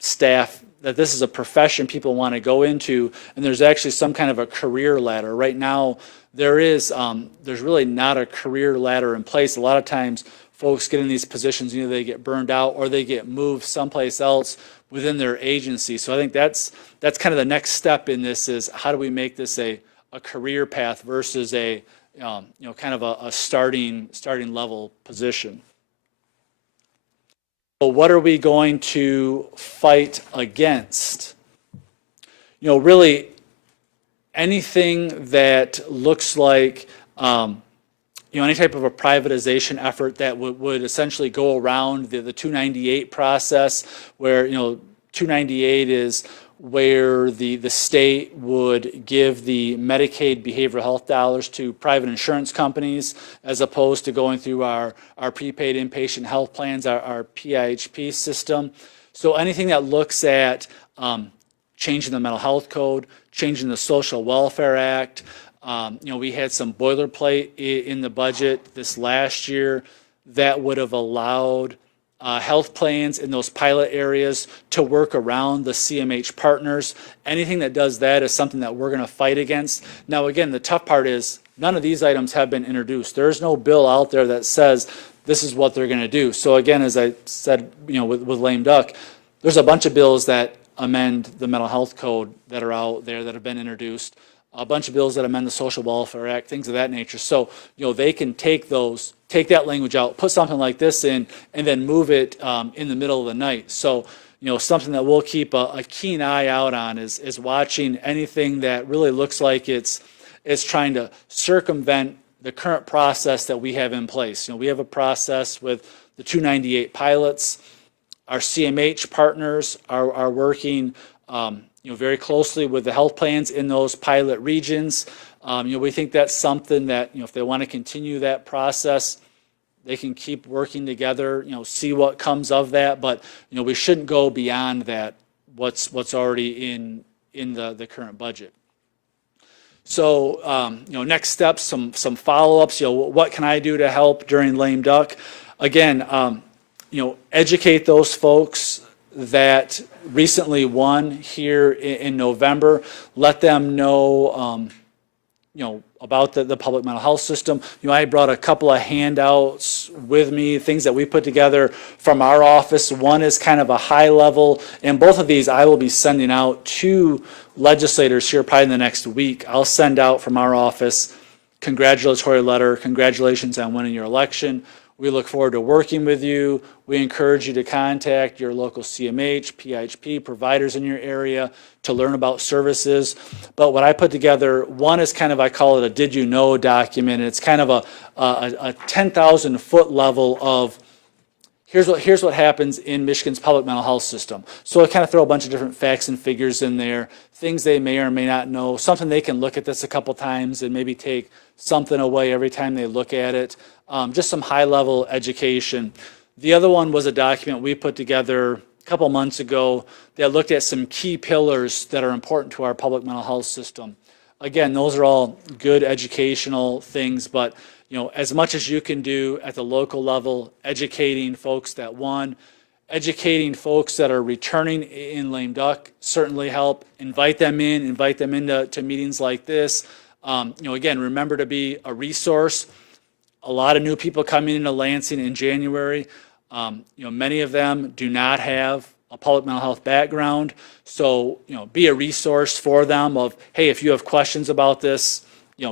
staff that this is a profession people want to go into, and there's actually some kind of a career ladder. Right now, there's really not a career ladder in place. A lot of times, folks get in these positions, they get burned out or they get moved someplace else within their agency. So I think that's kind of the next step in this is how do we make this a career path versus a kind of a starting level position. So what are we going to fight against? Really anything that looks like any type of a privatization effort that would essentially go around the 298 process, where 298 is where the state would give the Medicaid behavioral health dollars to private insurance companies as opposed to going through our prepaid inpatient health plans, our PIHP system. So anything that looks at changing the mental health code, changing the Social Welfare Act. We had some boilerplate in the budget this last year that would have allowed health plans in those pilot areas to work around the CMH partners. Anything that does that is something that we're going to fight against. Now, again, the tough part is none of these items have been introduced. There's no bill out there that says this is what they're going to do. So again, as I said, with lame duck, there's a bunch of bills that amend the mental health code that are out there that have been introduced, a bunch of bills that amend the Social Welfare Act, things of that nature. So, they can take that language out, put something like this in, and then move it in the middle of the night. So, something that we'll keep a keen eye out on is watching anything that really looks like it's trying to circumvent the current process that we have in place. We have a process with the 298 pilots. Our CMH partners are working very closely with the health plans in those pilot regions. We think that's something that, if they want to continue that process, they can keep working together, see what comes of that. But, we shouldn't go beyond that, what's already in the current budget. So, next steps, some follow-ups, what can I do to help during lame duck? Again, educate those folks that recently won here in November. Let them know, about the public mental health system. I brought a couple of handouts with me, things that we put together from our office. One is kind of a high level, and both of these I will be sending out to legislators here probably in the next week. I'll send out from our office congratulatory letter, congratulations on winning your election. We look forward to working with you. We encourage you to contact your local CMH, PIHP providers in your area to learn about services. But what I put together, one is kind of, I call it a did you know document. It's kind of a 10,000 foot level of here's what happens in Michigan's public mental health system. So I kind of throw a bunch of different facts and figures in there, things they may or may not know, something they can look at this a couple times and maybe take something away every time they look at it. Just some high-level education. The other one was a document we put together a couple months ago that looked at some key pillars that are important to our public mental health system. Again, those are all good educational things, but as much as you can do at the local level, educating folks that won, educating folks that are returning in lame duck certainly help. Invite them into meetings like this. Again, remember to be a resource. A lot of new people coming into Lansing in January. Many of them do not have a public mental health background. So, be a resource for them of, hey, if you have questions about this,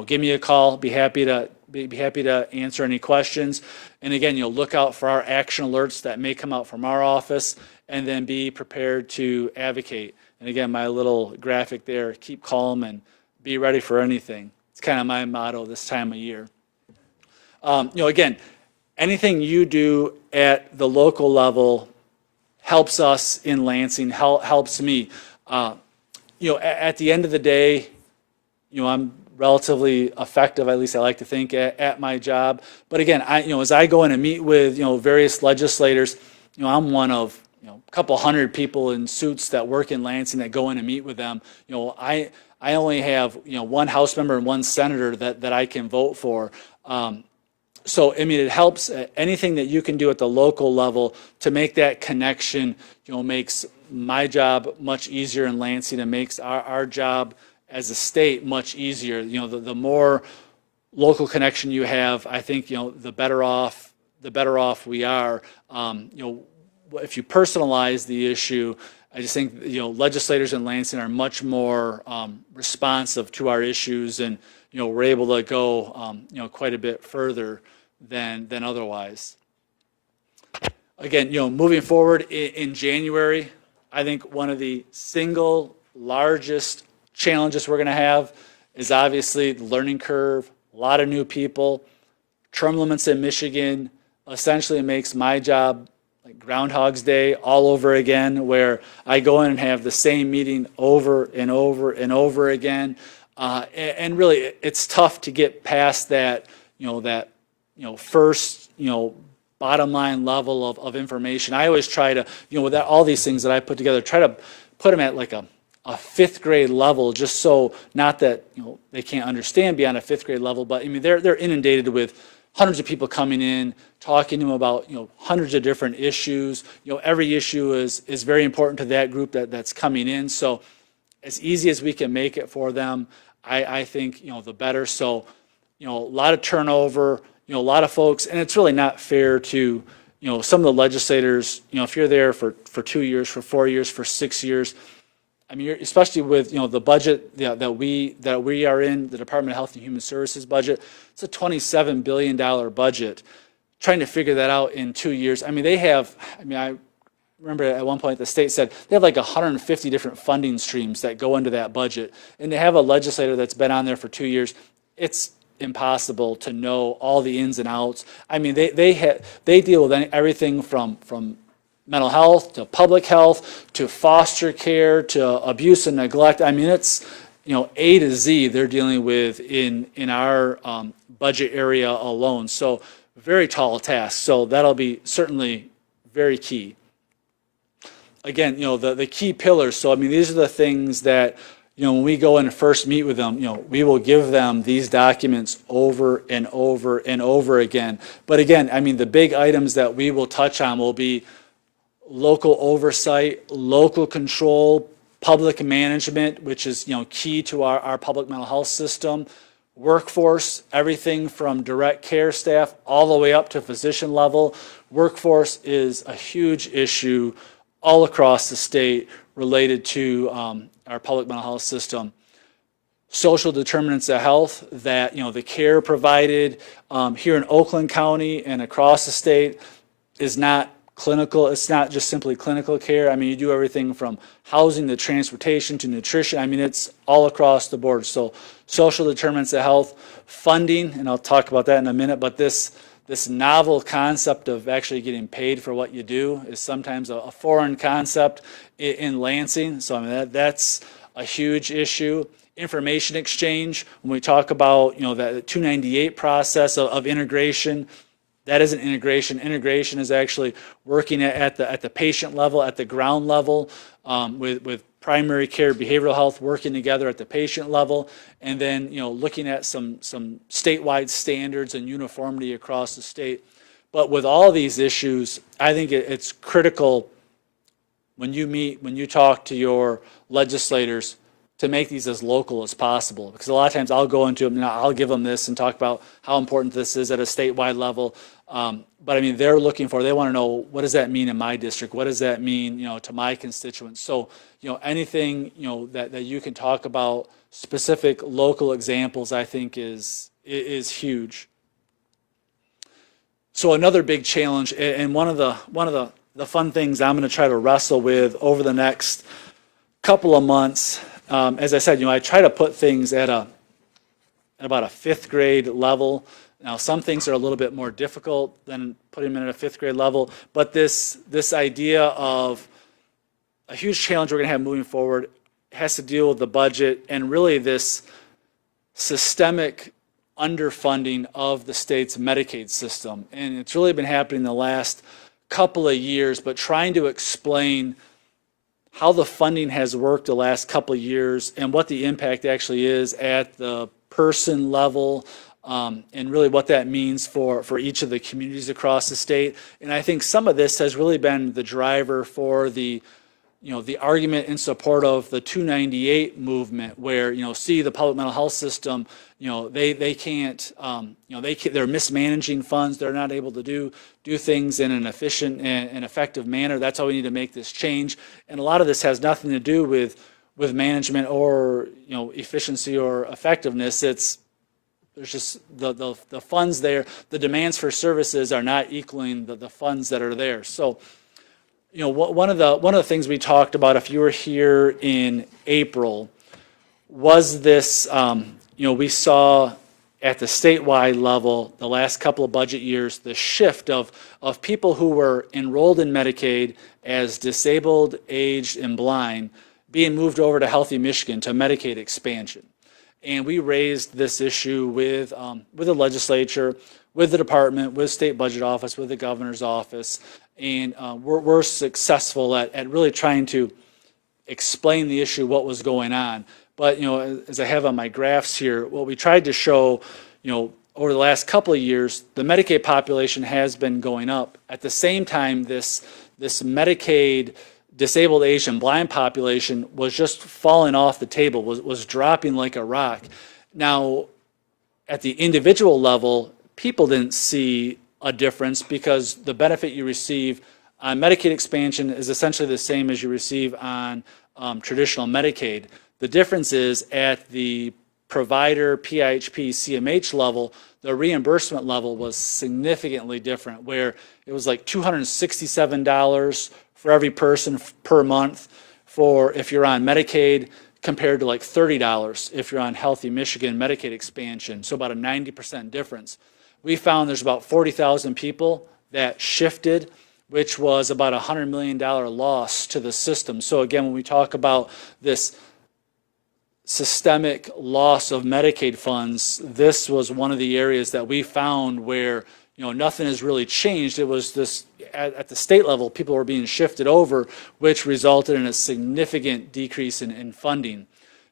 give me a call. Be happy to be happy to answer any questions. And again, look out for our action alerts that may come out from our office, and then be prepared to advocate. And again, my little graphic there, keep calm and be ready for anything. It's kind of my motto this time of year. Again, anything you do at the local level helps us in Lansing, helps me. At the end of the day, I'm relatively effective, at least I like to think, at my job. But again, as I go in and meet with, various legislators, I'm one of, a couple hundred people in suits that work in Lansing that go in and meet with them. I only have, one House member and one senator that I can vote for. So, it helps. Anything that you can do at the local level to make that connection, makes my job much easier in Lansing, and makes our job as a state much easier. The more local connection you have, I think, the better off we are. If you personalize the issue, I just think, legislators in Lansing are much more responsive to our issues, and, we're able to go, quite a bit further than otherwise. Again, moving forward in January, I think one of the single largest challenges we're going to have is obviously the learning curve, a lot of new people, term limits in Michigan. Essentially, it makes my job like Groundhog's Day all over again, where I go in and have the same meeting over and over and over again. And really, it's tough to get past that, first, bottom line level of information. I always try to, with all these things that I put together, try to put them at like a fifth grade level, just so, not that, they can't understand beyond a fifth grade level, but they're inundated with hundreds of people coming in, talking to them about, hundreds of different issues. Every issue is very important to that group that's coming in. So as easy as we can make it for them, I think, the better. So, a lot of turnover, a lot of folks, and it's really not fair to, some of the legislators, if you're there for 2 years, for 4 years, for 6 years, especially with, the budget that we are in, the Department of Health and Human Services budget, it's a $27 billion budget. Trying to figure that out in 2 years. I remember at one point the state said they have like 150 different funding streams that go into that budget. And to have a legislator that's been on there for 2 years, it's impossible to know all the ins and outs. They deal with everything from mental health to public health to foster care to abuse and neglect. It's, A to Z they're dealing with in our budget area alone. So very tall task. So that'll be certainly very key. Again, the key pillars. So, these are the things that, when we go in and first meet with them, we will give them these documents over and over and over again. But again, the big items that we will touch on will be local oversight, local control, public management, which is, key to our public mental health system, workforce, everything from direct care staff all the way up to physician level. Workforce is a huge issue all across the state related to our public mental health system. Social determinants of health, that, the care provided here in Oakland County and across the state is not clinical. It's not just simply clinical care. You do everything from housing to transportation to nutrition. It's all across the board. So social determinants of health, funding, and I'll talk about that in a minute, but this novel concept of actually getting paid for what you do is sometimes a foreign concept in Lansing. So that's a huge issue. Information exchange, when we talk about, that 298 process of integration, that isn't integration. Integration is actually working at the patient level, at the ground level, with primary care, behavioral health working together at the patient level, and then looking at some statewide standards and uniformity across the state. But with all these issues, I think it's critical when you talk to your legislators to make these as local as possible. Because a lot of times I'll go into them, I'll give them this and talk about how important this is at a statewide level. But they're looking they want to know, what does that mean in my district? What does that mean, to my constituents? So, anything, that you can talk about, specific local examples, I think is huge. So another big challenge, and one of the fun things I'm going to try to wrestle with over the next couple of months, as I said, I try to put things at about a fifth grade level. Now, some things are a little bit more difficult than putting them in at a fifth grade level, but this idea of a huge challenge we're going to have moving forward has to deal with the budget and really this systemic underfunding of the state's Medicaid system. And it's really been happening the last couple of years, but trying to explain how the funding has worked the last couple of years and what the impact actually is at the person level, and really what that means for each of the communities across the state. And I think some of this has really been the driver for the argument in support of the 298 movement, where, see the public mental health system, they can't, they're mismanaging funds. They're not able to do things in an efficient and effective manner. That's how we need to make this change. And a lot of this has nothing to do with management or, efficiency or effectiveness. There's just the funds there. The demands for services are not equaling the funds that are there. So, one of the things we talked about, if you were here in April, was this, we saw at the statewide level, the last couple of budget years, the shift of people who were enrolled in Medicaid as disabled, aged, and blind being moved over to Healthy Michigan, to Medicaid expansion. And we raised this issue with the legislature, with the department, with state budget office, with the governor's office. And we're successful at really trying to explain the issue, what was going on. But, as I have on my graphs here, what we tried to show, over the last couple of years, the Medicaid population has been going up. At the same time, this Medicaid disabled, aged, and blind population was just falling off the table, was dropping like a rock. Now, at the individual level, people didn't see a difference because the benefit you receive on Medicaid expansion is essentially the same as you receive on traditional Medicaid. The difference is at the provider, PIHP, CMH level, the reimbursement level was significantly different, where it was like $267 for every person per month for if you're on Medicaid, compared to like $30 if you're on Healthy Michigan Medicaid expansion, so about a 90% difference. We found there's about 40,000 people that shifted, which was about a $100 million loss to the system. So again, when we talk about this systemic loss of Medicaid funds, this was one of the areas that we found where nothing has really changed. It was this, at the state level, people were being shifted over, which resulted in a significant decrease in funding.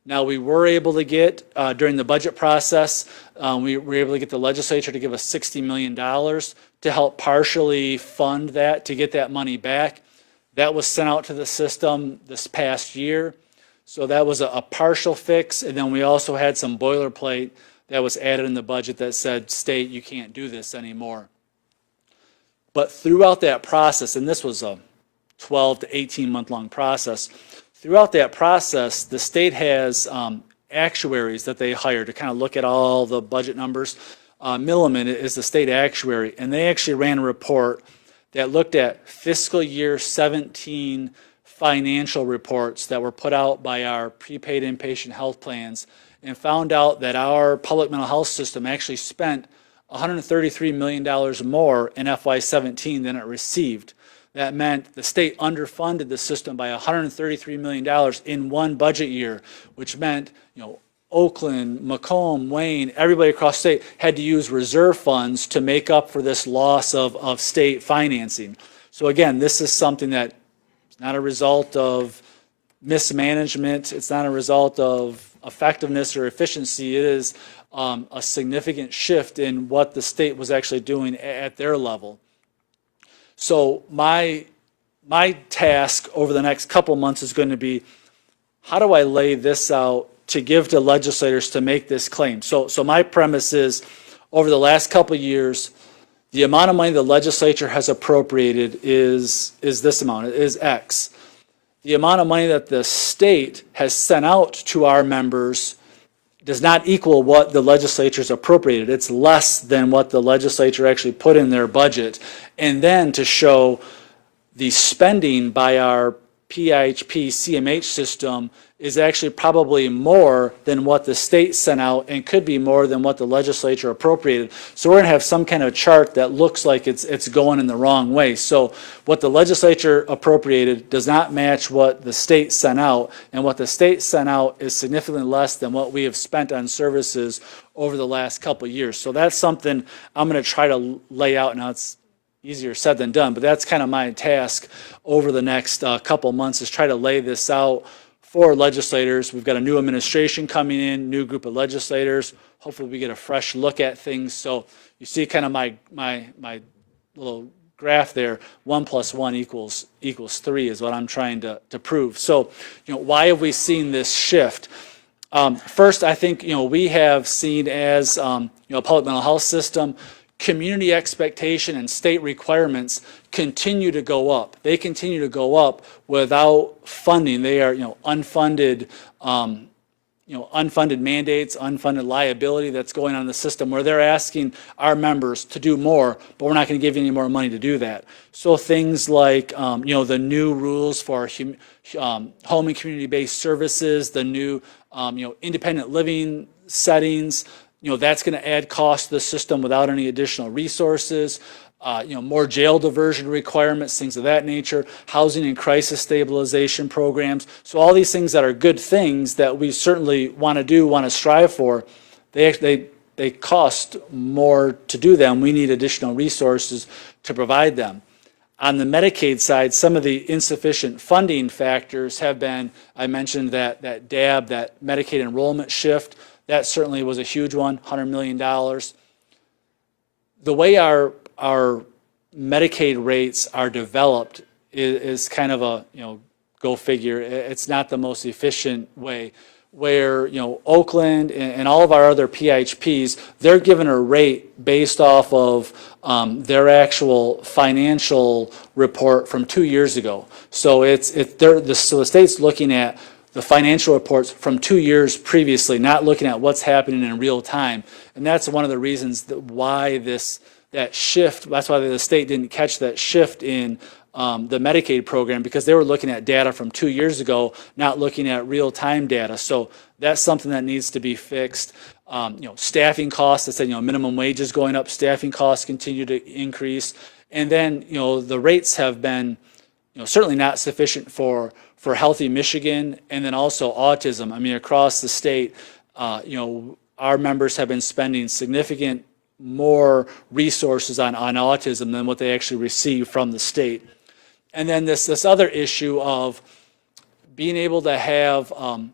Now, we were able to get, during the budget process, we were able to get the legislature to give us $60 million to help partially fund that, to get that money back. That was sent out to the system this past year. So that was a partial fix. And then we also had some boilerplate that was added in the budget that said, state, you can't do this anymore. But throughout that process, and this was a 12 to 18 month long process, throughout that process, the state has actuaries that they hire to kind of look at all the budget numbers. Milliman is the state actuary, and they actually ran a report that looked at fiscal year 17 financial reports that were put out by our prepaid inpatient health plans, and found out that our public mental health system actually spent $133 million more in FY17 than it received. That meant the state underfunded the system by $133 million in one budget year, which meant, Oakland, Macomb, Wayne, everybody across the state had to use reserve funds to make up for this loss of state financing. So again, this is something that is not a result of mismanagement. It's not a result of effectiveness or efficiency. It is a significant shift in what the state was actually doing at their level. So my task over the next couple months is going to be, how do I lay this out to give to legislators to make this claim? So my premise is, over the last couple of years, the amount of money the legislature has appropriated is this amount, it is X. The amount of money that the state has sent out to our members does not equal what the legislature's appropriated. It's less than what the legislature actually put in their budget. And then to show the spending by our PIHP CMH system is actually probably more than what the state sent out and could be more than what the legislature appropriated. So we're going to have some kind of chart that looks like it's going in the wrong way. So what the legislature appropriated does not match what the state sent out, and what the state sent out is significantly less than what we have spent on services over the last couple of years. So that's something I'm going to try to lay out. Now, it's easier said than done, but that's kind of my task over the next couple months, is try to lay this out for legislators. We've got a new administration coming in, new group of legislators. Hopefully we get a fresh look at things. So you see kind of my little graph there, 1 + 1 = 3 is what I'm trying to prove. So, why have we seen this shift? First, I think, we have seen as, public mental health system, community expectation and state requirements continue to go up. They continue to go up without funding. They are, unfunded, unfunded mandates, unfunded liability that's going on in the system, where they're asking our members to do more, but we're not going to give you any more money to do that. So things like, the new rules for home and community-based services, the new, independent living settings, that's going to add cost to the system without any additional resources. More jail diversion requirements, things of that nature, housing and crisis stabilization programs. So all these things that are good things that we certainly want to do, want to strive for, they cost more to do them. We need additional resources to provide them. On the Medicaid side, some of the insufficient funding factors have been, I mentioned that DAB, that Medicaid enrollment shift. That certainly was a huge one, $100 million. The way our Medicaid rates are developed is kind of a, go figure. It's not the most efficient way, where, Oakland and all of our other PIHPs, they're given a rate based off of their actual financial report from 2 years ago. So the state's looking at the financial reports from 2 years previously, not looking at what's happening in real time. And that's one of the reasons why that shift, that's why the state didn't catch that shift in the Medicaid program, because they were looking at data from 2 years ago, not looking at real-time data. So that's something that needs to be fixed. Staffing costs, I said, minimum wages going up, staffing costs continue to increase. And then, the rates have been, certainly not sufficient for Healthy Michigan, and then also autism. I mean, across the state, our members have been spending significant more resources on autism than what they actually receive from the state. And then this other issue of being able to have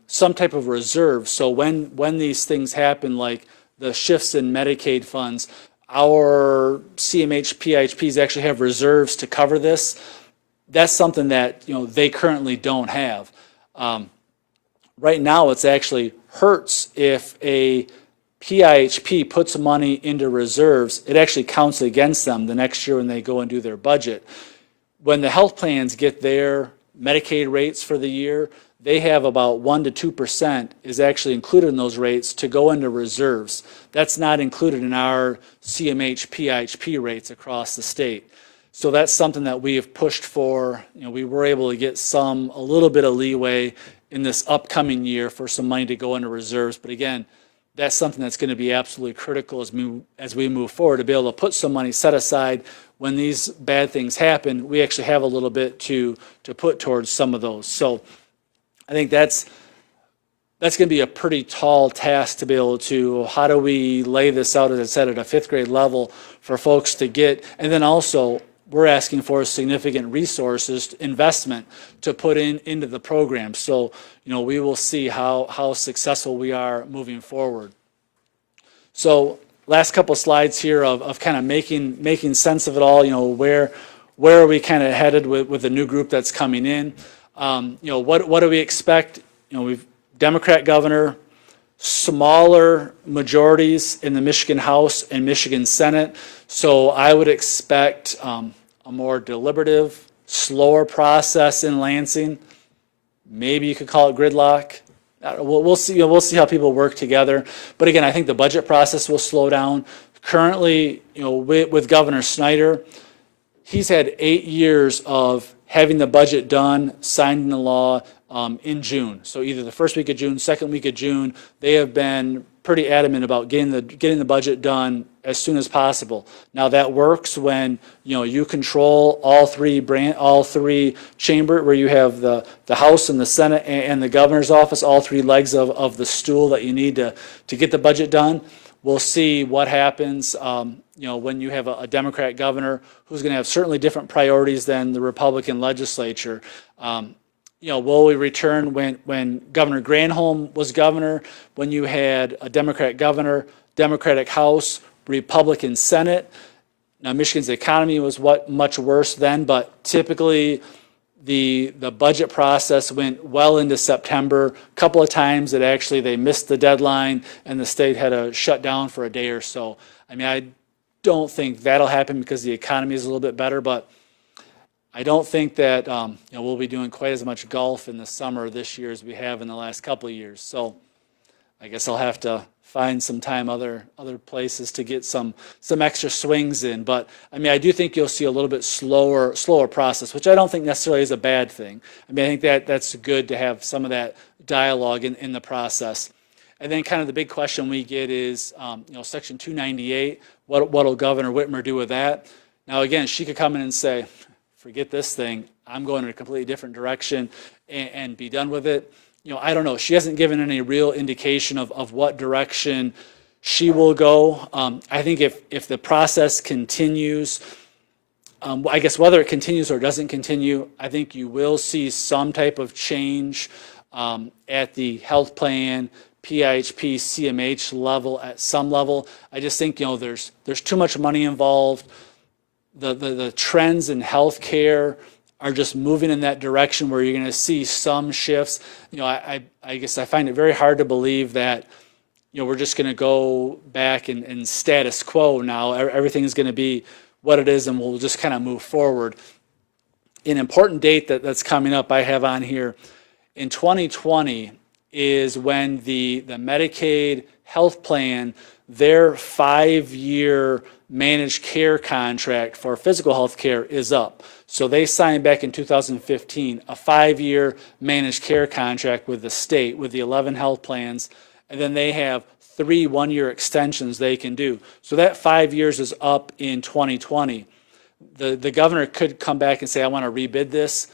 some type of reserve. So when these things happen, like the shifts in Medicaid funds, our CMH PIHPs actually have reserves to cover this. That's something that they currently don't have. Right now, it's actually hurts if a PIHP puts money into reserves. It actually counts against them the next year when they go and do their budget. When the health plans get their Medicaid rates for the year, they have about 1 to 2% is actually included in those rates to go into reserves. That's not included in our CMH PIHP rates across the state. So that's something that we have pushed for. We were able to get a little bit of leeway in this upcoming year for some money to go into reserves. But again, that's something that's going to be absolutely critical as we move forward, to be able to put some money set aside when these bad things happen. We actually have a little bit to put towards some of those. So I think that's going to be a pretty tall task to be able to, how do we lay this out, as I said, at a 5th grade level for folks to get, and then also we're asking for significant resources, investment to put into the program. So, we will see how successful we are moving forward. So last couple slides here of kind of making sense of it all, where are we kind of headed with the new group that's coming in? What do we expect? We've Democrat governor, smaller majorities in the Michigan House and Michigan Senate. So I would expect a more deliberative, slower process in Lansing. Maybe you could call it gridlock. we'll see. We'll see how people work together. But again, I think the budget process will slow down. Currently, with Governor Snyder, he's had 8 years of having the budget done, signed into law in June. So either the first week of June, second week of June, they have been pretty adamant about getting the budget done as soon as possible. Now that works when you control all three chamber, where you have the House and the Senate and the governor's office, all three legs of the stool that you need to get the budget done. We'll see what happens when you have a Democrat governor who's going to have certainly different priorities than the Republican legislature. Will we return when Governor Granholm was governor, when you had a Democrat governor, Democratic House, Republican Senate? Now, Michigan's economy was much worse then, but typically the budget process went well into September. A couple of times they missed the deadline and the state had to shut down for a day or so. I don't think that'll happen because the economy is a little bit better, but I don't think that we'll be doing quite as much golf in the summer this year as we have in the last couple of years. So I guess I'll have to find some time other places to get some extra swings in. But I do think you'll see a little bit slower process, which I don't think necessarily is a bad thing. I think that's good to have some of that dialogue in the process. And then kind of the big question we get is, Section 298, what will Governor Whitmer do with that? Now, again, she could come in and say, forget this thing, I'm going in a completely different direction and be done with it. I don't know. She hasn't given any real indication of what direction she will go. I think if the process continues, I guess whether it continues or doesn't continue, I think you will see some type of change at the health plan, PIHP, CMH level at some level. I just think there's too much money involved. The trends in healthcare are just moving in that direction where you're going to see some shifts. I guess I find it very hard to believe that we're just going to go back and status quo now. Everything is going to be what it is, and we'll just kind of move forward. An important date that's coming up I have on here in 2020 is when the Medicaid health plan, their 5-year managed care contract for physical health care is up. So they signed back in 2015 a 5-year managed care contract with the state, with the 11 health plans, and then they have 3 one-year extensions they can do. So that 5 years is up in 2020. The governor could come back and say, I want to rebid this.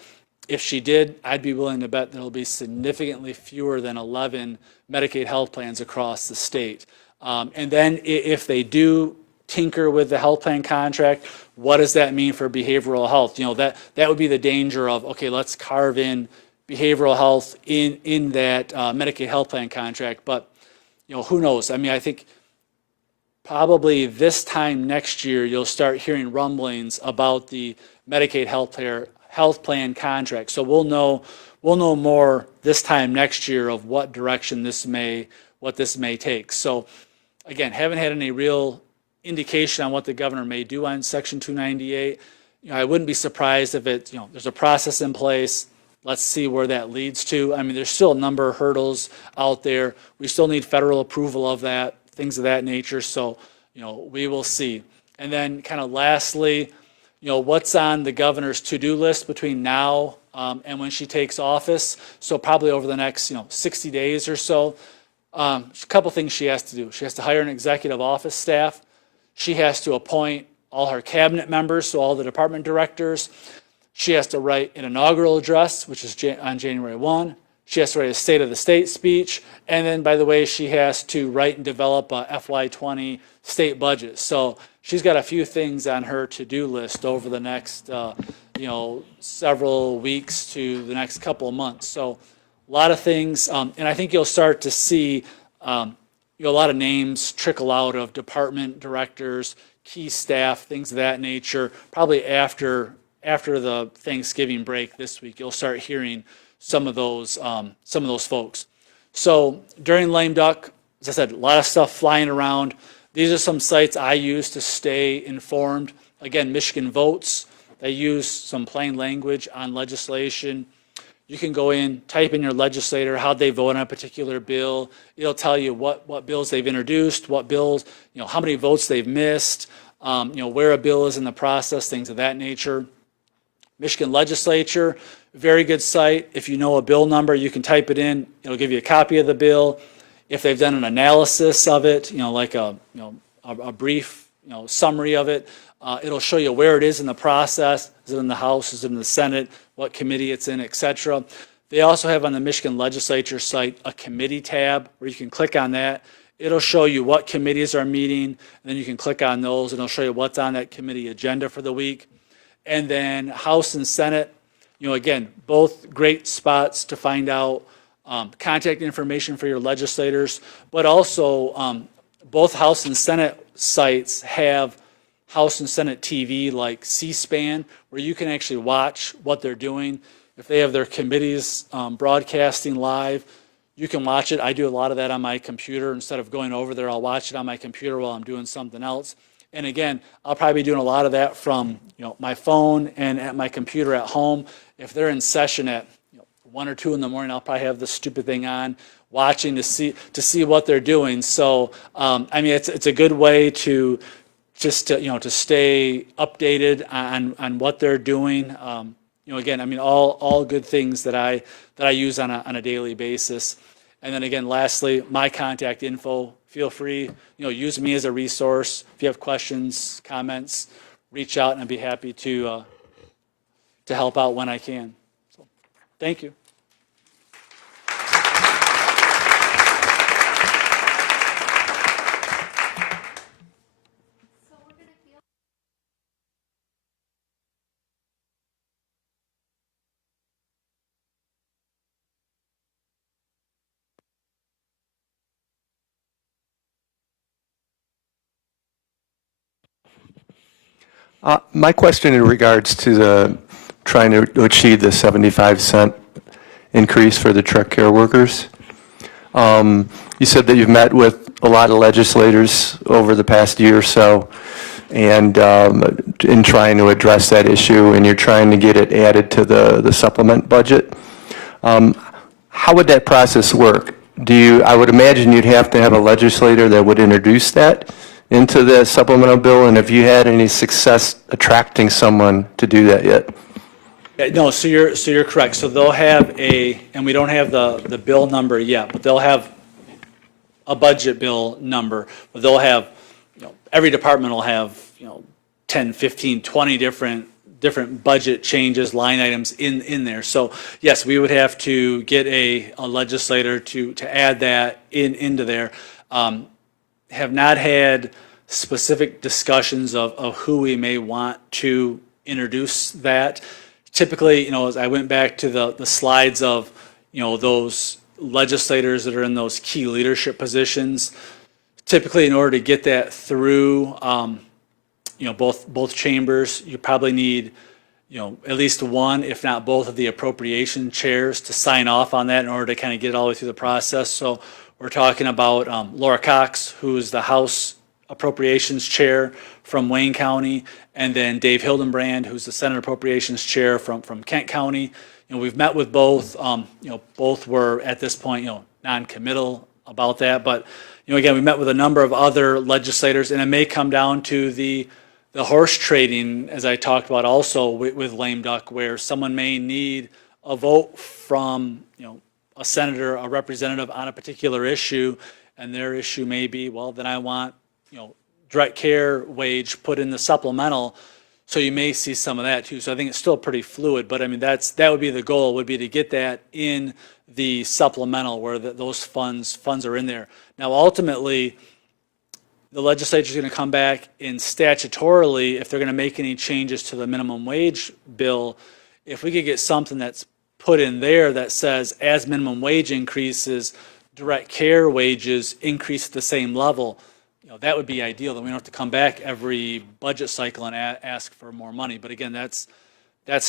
If she did, I'd be willing to bet there'll be significantly fewer than 11 Medicaid health plans across the state. And then if they do tinker with the health plan contract, what does that mean for behavioral health? That would be the danger of, okay, let's carve in behavioral health in that Medicaid health plan contract. But who knows? I think probably this time next year you'll start hearing rumblings about the Medicaid health plan contract. So we'll know more this time next year of what direction this may take. So again, haven't had any real indication on what the governor may do on Section 298. I wouldn't be surprised if there's a process in place. Let's see where that leads to. There's still a number of hurdles out there. We still need federal approval of that, things of that nature. So, we will see. And then kind of lastly, what's on the governor's to-do list between now and when she takes office. So probably over the next, 60 days or so. A couple things she has to do. She has to hire an executive office staff. She has to appoint all her cabinet members, so all the department directors. She has to write an inaugural address, which is on January 1. She has to write a State of the State speech. And then, by the way, she has to write and develop a FY20 state budget. So she's got a few things on her to-do list over the next, several weeks to the next couple of months. So a lot of things. And I think you'll start to see a lot of names trickle out of department directors, key staff, things of that nature. Probably after the Thanksgiving break this week, you'll start hearing some of those folks. So during lame duck, as I said, a lot of stuff flying around. These are some sites I use to stay informed. Again, Michigan Votes, they use some plain language on legislation. You can go in, type in your legislator, how they vote on a particular bill. It'll tell you what bills they've introduced, what bills, how many votes they've missed, where a bill is in the process, things of that nature. Michigan Legislature, very good site. If you know a bill number, you can type it in. It'll give you a copy of the bill. If they've done an analysis of it, like a brief, summary of it, it'll show you where it is in the process. Is it in the House? Is it in the Senate? What committee it's in, etc. They also have on the Michigan Legislature site a committee tab where you can click on that. It'll show you what committees are meeting, and then you can click on those, and it'll show you what's on that committee agenda for the week. And then House and Senate, again, both great spots to find out contact information for your legislators, but also both House and Senate sites have House and Senate TV like C-SPAN, where you can actually watch what they're doing. If they have their committees broadcasting live, you can watch it. I do a lot of that on my computer. Instead of going over there, I'll watch it on my computer while I'm doing something else. And again, I'll probably be doing a lot of that from my phone and at my computer at home. If they're in session at 1 or 2 in the morning, I'll probably have this stupid thing on, watching to see what they're doing. So it's a good way to just to stay updated on what they're doing. Again, all good things that I use on a daily basis. And then again, lastly, my contact info. Feel free, use me as a resource. If you have questions, comments, reach out, and I'd be happy to help out when I can. So, thank you. My question in regards to trying to achieve the 75-cent increase for the truck care workers. You said that you've met with a lot of legislators over the past year or so, and in trying to address that issue, and you're trying to get it added to the supplement budget. How would that process work? I would imagine you'd have to have a legislator that would introduce that into the supplemental bill, and have you had any success attracting someone to do that yet? No, so you're correct. So they'll have and we don't have the bill number yet, but they'll have a budget bill number. But they'll have, every department will have, 10, 15, 20 different budget changes, line items in there. So yes, we would have to get a legislator to add that into there. Have not had specific discussions of who we may want to introduce that. Typically, as I went back to the slides of, those legislators that are in those key leadership positions, typically in order to get that through, both chambers, you probably need, at least one, if not both of the appropriation chairs to sign off on that in order to kind of get it all the way through the process. So we're talking about Laura Cox, who is the House Appropriations Chair from Wayne County, and then Dave Hildenbrand, who's the Senate Appropriations Chair from Kent County. We've met with both. Both were at this point, non-committal about that. But again, we met with a number of other legislators, and it may come down to the horse trading, as I talked about also with lame duck, where someone may need a vote from a senator, a representative on a particular issue, and their issue may be, well, then I want, direct care wage put in the supplemental. So you may see some of that too. So I think it's still pretty fluid, but that would be the goal, would be to get that in the supplemental where those funds are in there. Now, ultimately, the legislature is going to come back and statutorily, if they're going to make any changes to the minimum wage bill, if we could get something that's put in there that says as minimum wage increases, direct care wages increase at the same level, that would be ideal. Then we don't have to come back every budget cycle and ask for more money. But again, that's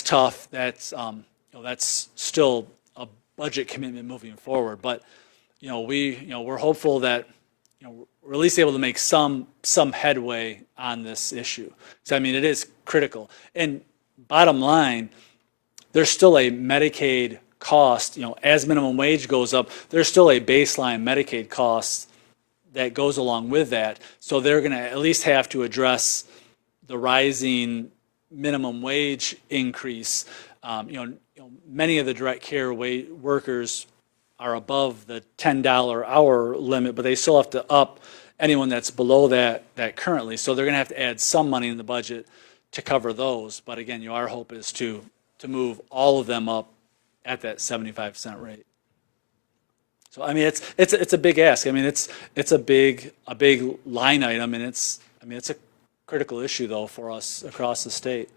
tough. That's still a budget commitment moving forward. But we're hopeful that we're at least able to make some headway on this issue. So it is critical. And bottom line, there's still a Medicaid cost, as minimum wage goes up, there's still a baseline Medicaid cost that goes along with that. So they're going to at least have to address the rising minimum wage increase. Many of the direct care workers are above the $10 hour limit, but they still have to up anyone that's below that currently. So they're going to have to add some money in the budget to cover those. But again, our hope is to move all of them up at that 75-cent rate. So I mean, it's a big ask. I mean, it's a big line item, and it's a critical issue though for us across the state.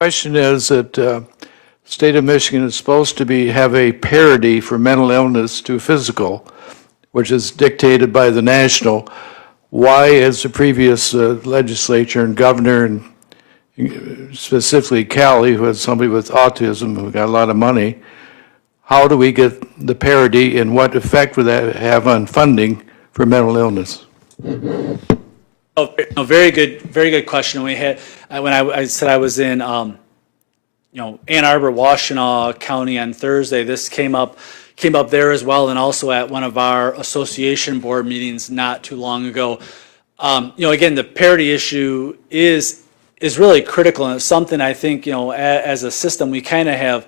Question is that state of Michigan is supposed to have a parity for mental illness to physical, which is dictated by the national. Why, as the previous legislature and governor, and specifically Cali, who has somebody with autism who got a lot of money, how do we get the parity, and what effect would that have on funding for mental illness? Oh, no, very good question. We had when I said I was in Ann Arbor, Washtenaw County on Thursday. This came up there as well, and also at one of our association board meetings not too long ago. Again, the parity issue is really critical, and it's something I think as a system we kind of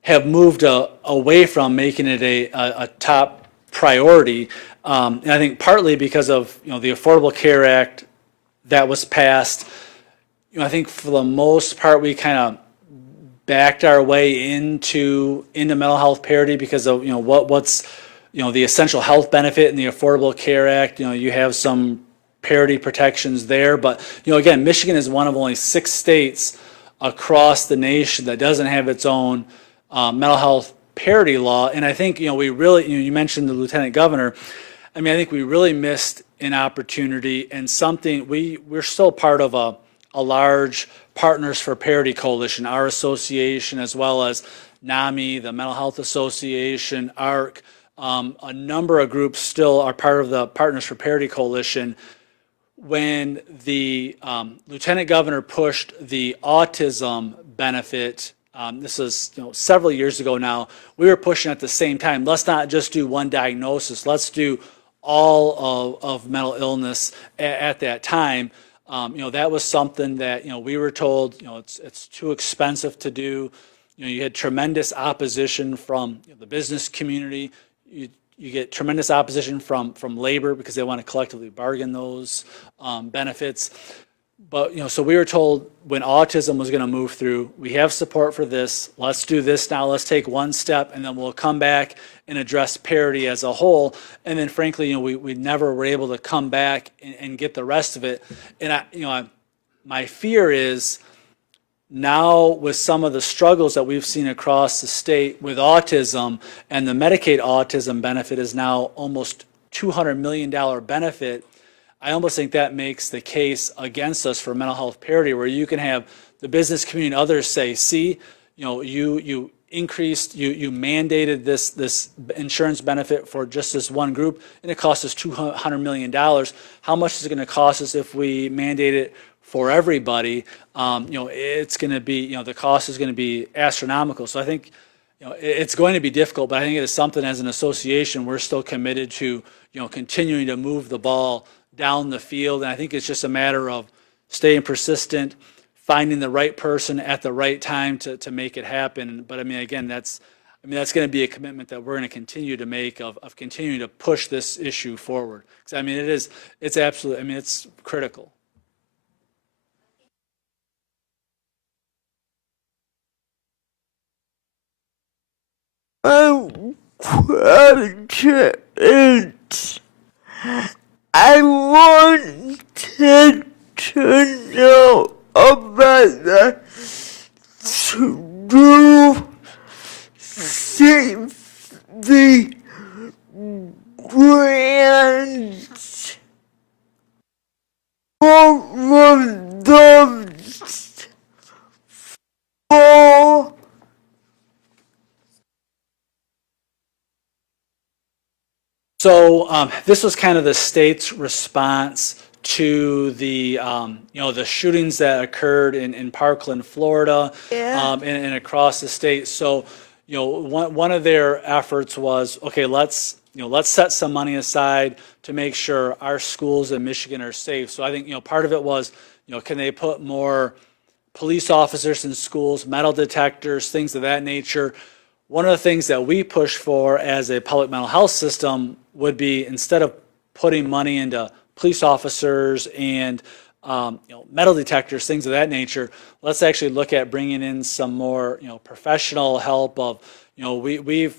have moved away from making it a top priority. And I think partly because of the Affordable Care Act that was passed. I think for the most part we kind of backed our way into mental health parity because of what's the essential health benefit in the Affordable Care Act. You have some parity protections there, but again, Michigan is one of only 6 states across the nation that doesn't have its own mental health parity law. And I think we really you mentioned the lieutenant governor. I mean, I think we really missed an opportunity and something. We're still part of a large Partners for Parity coalition, our association, as well as NAMI, the Mental Health Association, ARC. A number of groups still are part of the Partners for Parity coalition. When the lieutenant governor pushed the autism benefit, this is several years ago now, we were pushing at the same time. Let's not just do one diagnosis. Let's do all of mental illness at that time. That was something that we were told it's too expensive to do. You had tremendous opposition from the business community. You get tremendous opposition from labor because they want to collectively bargain those benefits. But so we were told when autism was going to move through, we have support for this. Let's do this now. Let's take one step, and then we'll come back and address parity as a whole. And then, frankly, we never were able to come back and get the rest of it. And my fear is now with some of the struggles that we've seen across the state with autism, and the Medicaid autism benefit is now almost $200 million benefit. I almost think that makes the case against us for mental health parity, where you can have the business community and others say, see, you increased, you mandated this insurance benefit for just this one group, and it cost us $200 million. How much is it going to cost us if we mandate it for everybody? It's going to be, the cost is going to be astronomical. So I think, it's going to be difficult, but I think it is something as an association we're still committed to, continuing to move the ball down the field. And I think it's just a matter of staying persistent, finding the right person at the right time to make it happen. But I mean, again, that's going to be a commitment that we're going to continue to make of continuing to push this issue forward. Because I mean, it's absolutely, it's critical. I wanted to know about the true safety grants for those for So this was kind of the state's response to the the shootings that occurred in Parkland, Florida, Yeah. and across the state. So one of their efforts was, okay, let's set some money aside to make sure our schools in Michigan are safe. So I think part of it was can they put more police officers in schools, metal detectors, things of that nature. One of the things that we push for as a public mental health system would be, instead of putting money into police officers and metal detectors, things of that nature, let's actually look at bringing in some more professional help. Of we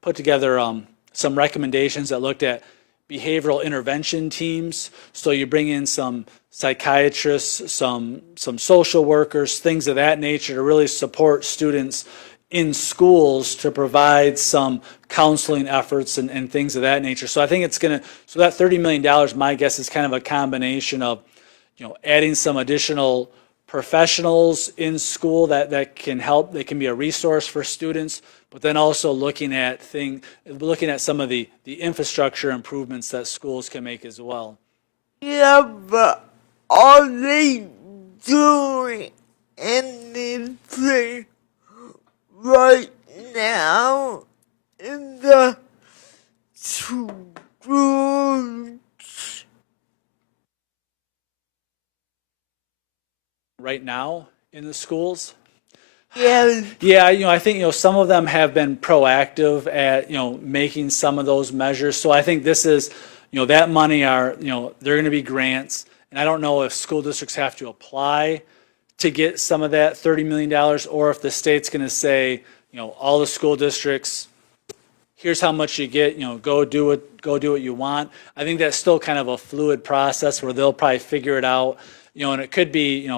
put together some recommendations that looked at behavioral intervention teams. So you bring in some psychiatrists, some social workers, things of that nature to really support students in schools, to provide some counseling efforts and things of that nature. So I think it's going to, so that $30 million, my guess, is kind of a combination of, adding some additional professionals in school that can help, they can be a resource for students, but then also looking at some of the infrastructure improvements that schools can make as well. Yeah, but are they doing anything right now in the schools? Right now in the schools? Yes. Yeah, I think, some of them have been proactive at, making some of those measures. So I think this is, that money are, they're going to be grants. And I don't know if school districts have to apply to get some of that $30 million, or if the state's going to say, all the school districts, here's how much you get, go do what you want. I think that's still kind of a fluid process where they'll probably figure it out, and it could be,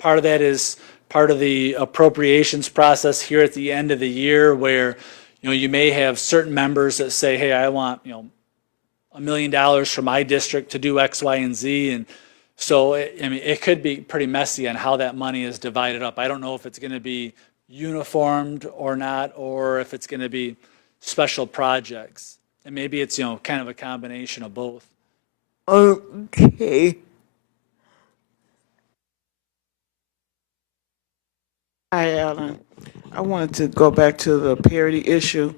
part of that is part of the appropriations process here at the end of the year, where, you may have certain members that say, hey, I want, $1 million for my district to do X, Y, and Z. And so, it could be pretty messy on how that money is divided up. I don't know if it's going to be uniformed or not, or if it's going to be special projects. And maybe it's, kind of a combination of both. Okay. Hi, Alan. I wanted to go back to the parity issue.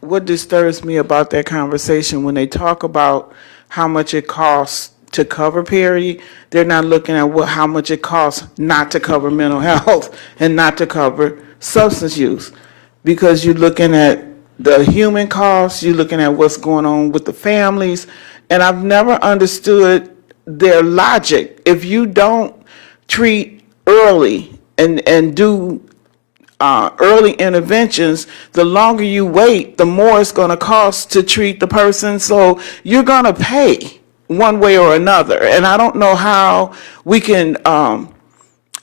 What disturbs me about that conversation, when they talk about how much it costs to cover parity, they're not looking at how much it costs not to cover mental health and not to cover substance use. Because you're looking at the human costs, you're looking at what's going on with the families, and I've never understood their logic. If you don't treat early and do early interventions, the longer you wait, the more it's going to cost to treat the person. So you're going to pay one way or another. And I don't know how we can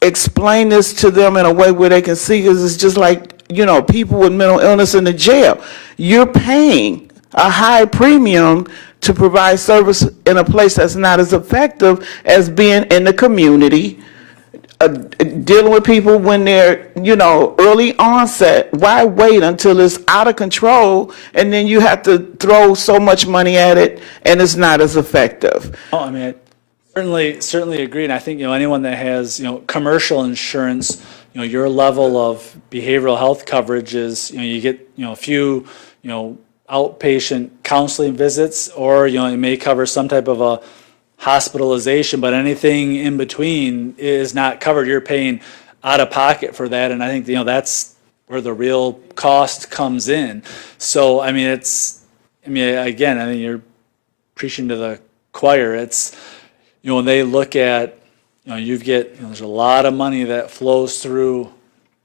explain this to them in a way where they can see, because it's just like, people with mental illness in the jail. You're paying a high premium to provide service in a place that's not as effective as being in the community, dealing with people when they're, early onset. Why wait until it's out of control and then you have to throw so much money at it and it's not as effective? Oh, I certainly agree. And I think, anyone that has, commercial insurance, your level of behavioral health coverage is, you get, a few, outpatient counseling visits, or, it may cover some type of a hospitalization, but anything in between is not covered. You're paying out of pocket for that. And I think, that's where the real cost comes in. So, again, I think you're preaching to the choir. It's, when they look at, there's a lot of money that flows through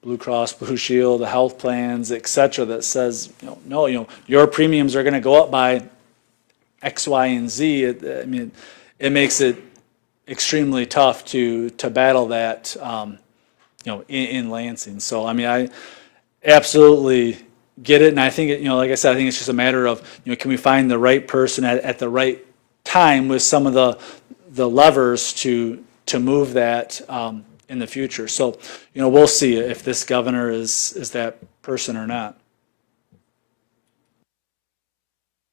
Blue Cross, Blue Shield, the health plans, et cetera, that says, no, your premiums are going to go up by X, Y, and Z. It makes it extremely tough to battle that, in Lansing. So, I absolutely get it. And I think, like I said, I think it's just a matter of, can we find the right person at the right time with some of the levers to move that in the future. So, we'll see if this governor is that person or not.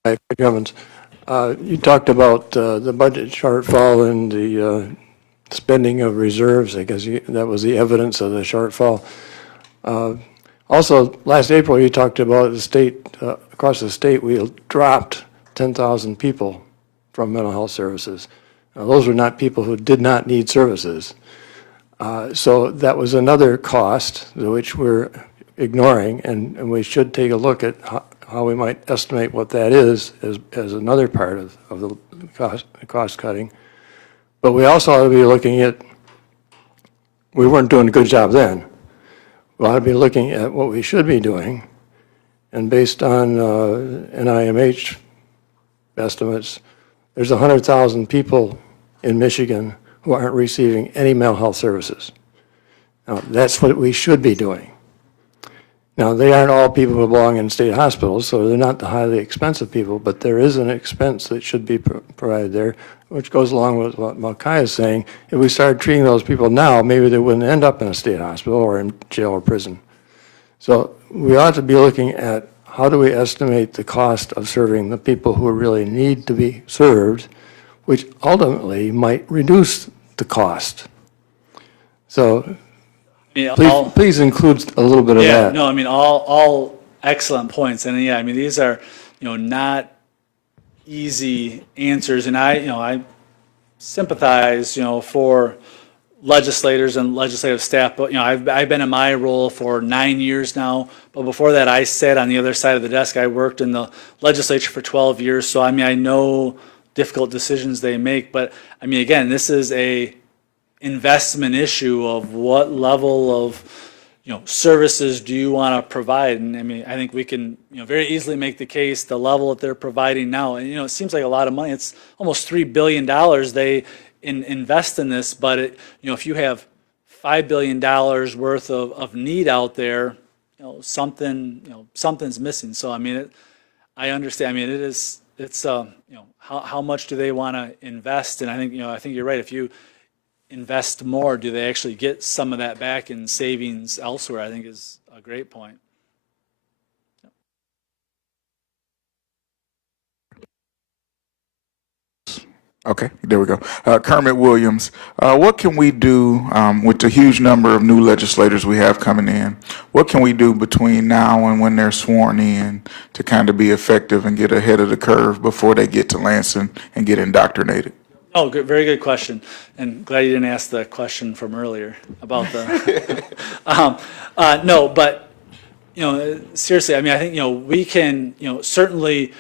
Hi, Cummins. You talked about the budget shortfall and the spending of reserves. I guess that was the evidence of the shortfall. Also, last April, you talked about the state, across the state, we dropped 10,000 people from mental health services. Now, those were not people who did not need services. So that was another cost which we're ignoring, and we should take a look at how we might estimate what that is as another part of the cost cutting. But we also ought to be looking at, we weren't doing a good job then. We ought to be looking at what we should be doing, and based on NIMH estimates, there's 100,000 people in Michigan who aren't receiving any mental health services. Now, that's what we should be doing. Now, they aren't all people who belong in state hospitals, so they're not the highly expensive people, but there is an expense that should be provided there, which goes along with what Malkai is saying. If we started treating those people now, maybe they wouldn't end up in a state hospital or in jail or prison. So we ought to be looking at how do we estimate the cost of serving the people who really need to be served, which ultimately might reduce the cost. So please include a little bit of that. No, I mean, all excellent points. And yeah, I mean, these are, not easy answers. And I sympathize, for legislators and legislative staff. But, I've been in my role for 9 years now. But before that, I sat on the other side of the desk. I worked in the legislature for 12 years. So, I mean, I know difficult decisions they make. But, I mean, again, this is a investment issue of what level of services do you want to provide. And I mean, I think we can very easily make the case the level that they're providing now, and it seems like a lot of money. It's almost $3 billion they invest in this, but if you have $5 billion worth of need out there, something's missing. So I mean, I understand. I mean, it's how much do they want to invest? And I think you're right. If you invest more, do they actually get some of that back in savings elsewhere? I think is a great point. Okay, there we go. Kermit Williams, what can we do with the huge number of new legislators we have coming in? What can we do between now and when they're sworn in to kind of be effective and get ahead of the curve before they get to Lansing and get indoctrinated? Oh, good, very good question, and glad you didn't ask the question from earlier about the. No, but seriously, I mean, I think we can certainly.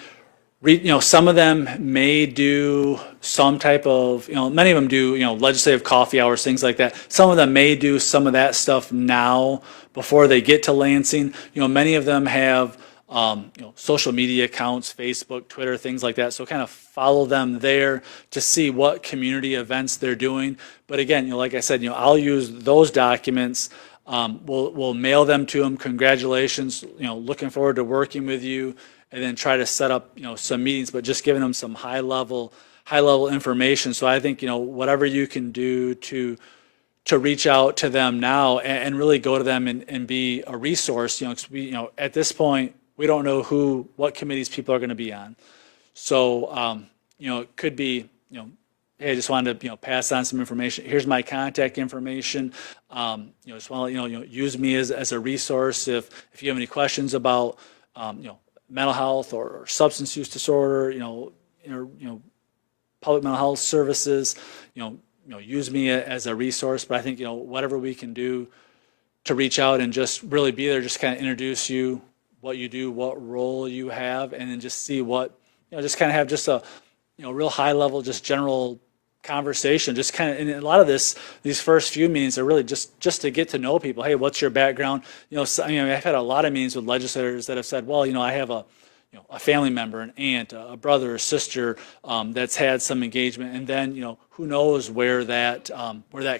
Some of them may do some type of, many of them do, legislative coffee hours, things like that. Some of them may do some of that stuff now before they get to Lansing. Many of them have, social media accounts, Facebook, Twitter, things like that. So kind of follow them there to see what community events they're doing. But again, like I said, I'll use those documents. We'll mail them to them. Congratulations. Looking forward to working with you. And then try to set up, some meetings, but just giving them some high level information. So I think, whatever you can do to reach out to them now and really go to them and be a resource, 'cause we, at this point, we don't know what committees people are going to be on. So, it could be, hey, I just wanted to, pass on some information. Here's my contact information. Just want to, use me as a resource if you have any questions about, mental health or substance use disorder, public mental health services, use me as a resource. But I think, whatever we can do to reach out and just really be there, just kind of introduce you, what you do, what role you have, and then just see what, just kind of have just a, real high level, just general conversation, just kind of, and a lot of these first few meetings are really just to get to know people. Hey, what's your background? I've had a lot of meetings with legislators that have said, well, I have a family member, an aunt, a brother or sister that's had some engagement, and then who knows where that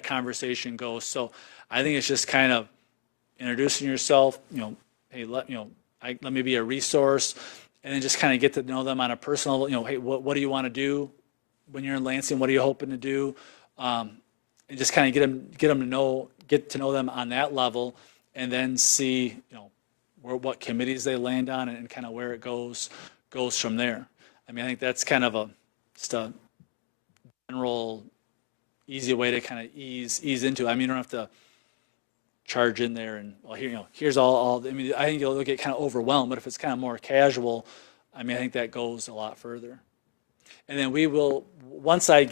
conversation goes. So I think it's just kind of introducing yourself. Hey, let me be a resource, and then just kind of get to know them on a personal level. Hey, what do you want to do when you're in Lansing? What are you hoping to do? And just kind of get to know them on that level, and then see what committees they land on and kind of where it goes from there. I mean, I think that's kind of just a general, easy way to kind of ease into it. I mean, you don't have to charge in there and, well, here, here's all, I mean, I think you'll get kind of overwhelmed, but if it's kind of more casual, I mean, I think that goes a lot further. And then we will, once I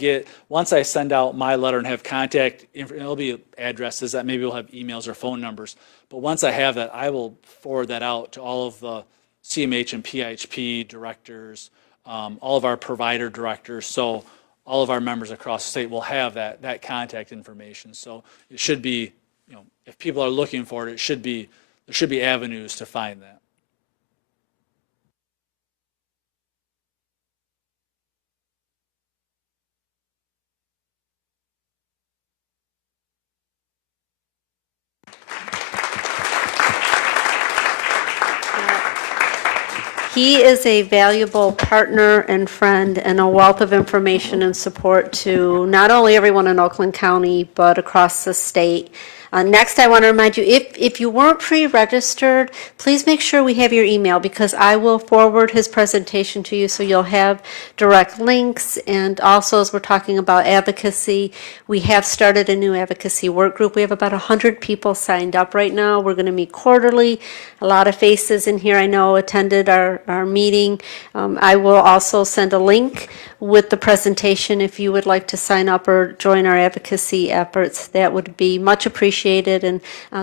send out my letter and have contact, it'll be addresses, that maybe we'll have emails or phone numbers. But once I have that, I will forward that out to all of the CMH and PHP directors, all of our provider directors. So all of our members across the state will have that contact information. So it should be, if people are looking for it, there should be avenues to find that. He is a valuable partner and friend and a wealth of information and support to not only everyone in Oakland County, but across the state. Next, I want to remind you, if you weren't pre-registered, please make sure we have your email, because I will forward his presentation to you so you'll have direct links. And also, as we're talking about advocacy, we have started a new advocacy work group. We have about 100 people signed up right now. We're going to meet quarterly. A lot of faces in here I know attended our meeting. I will also send a link with the presentation if you would like to sign up or join our advocacy efforts. That would be much appreciated. And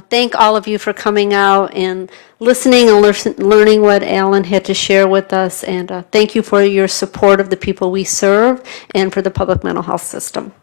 thank all of you for coming out and listening and learning what Alan had to share with us. And thank you for your support of the people we serve and for the public mental health system.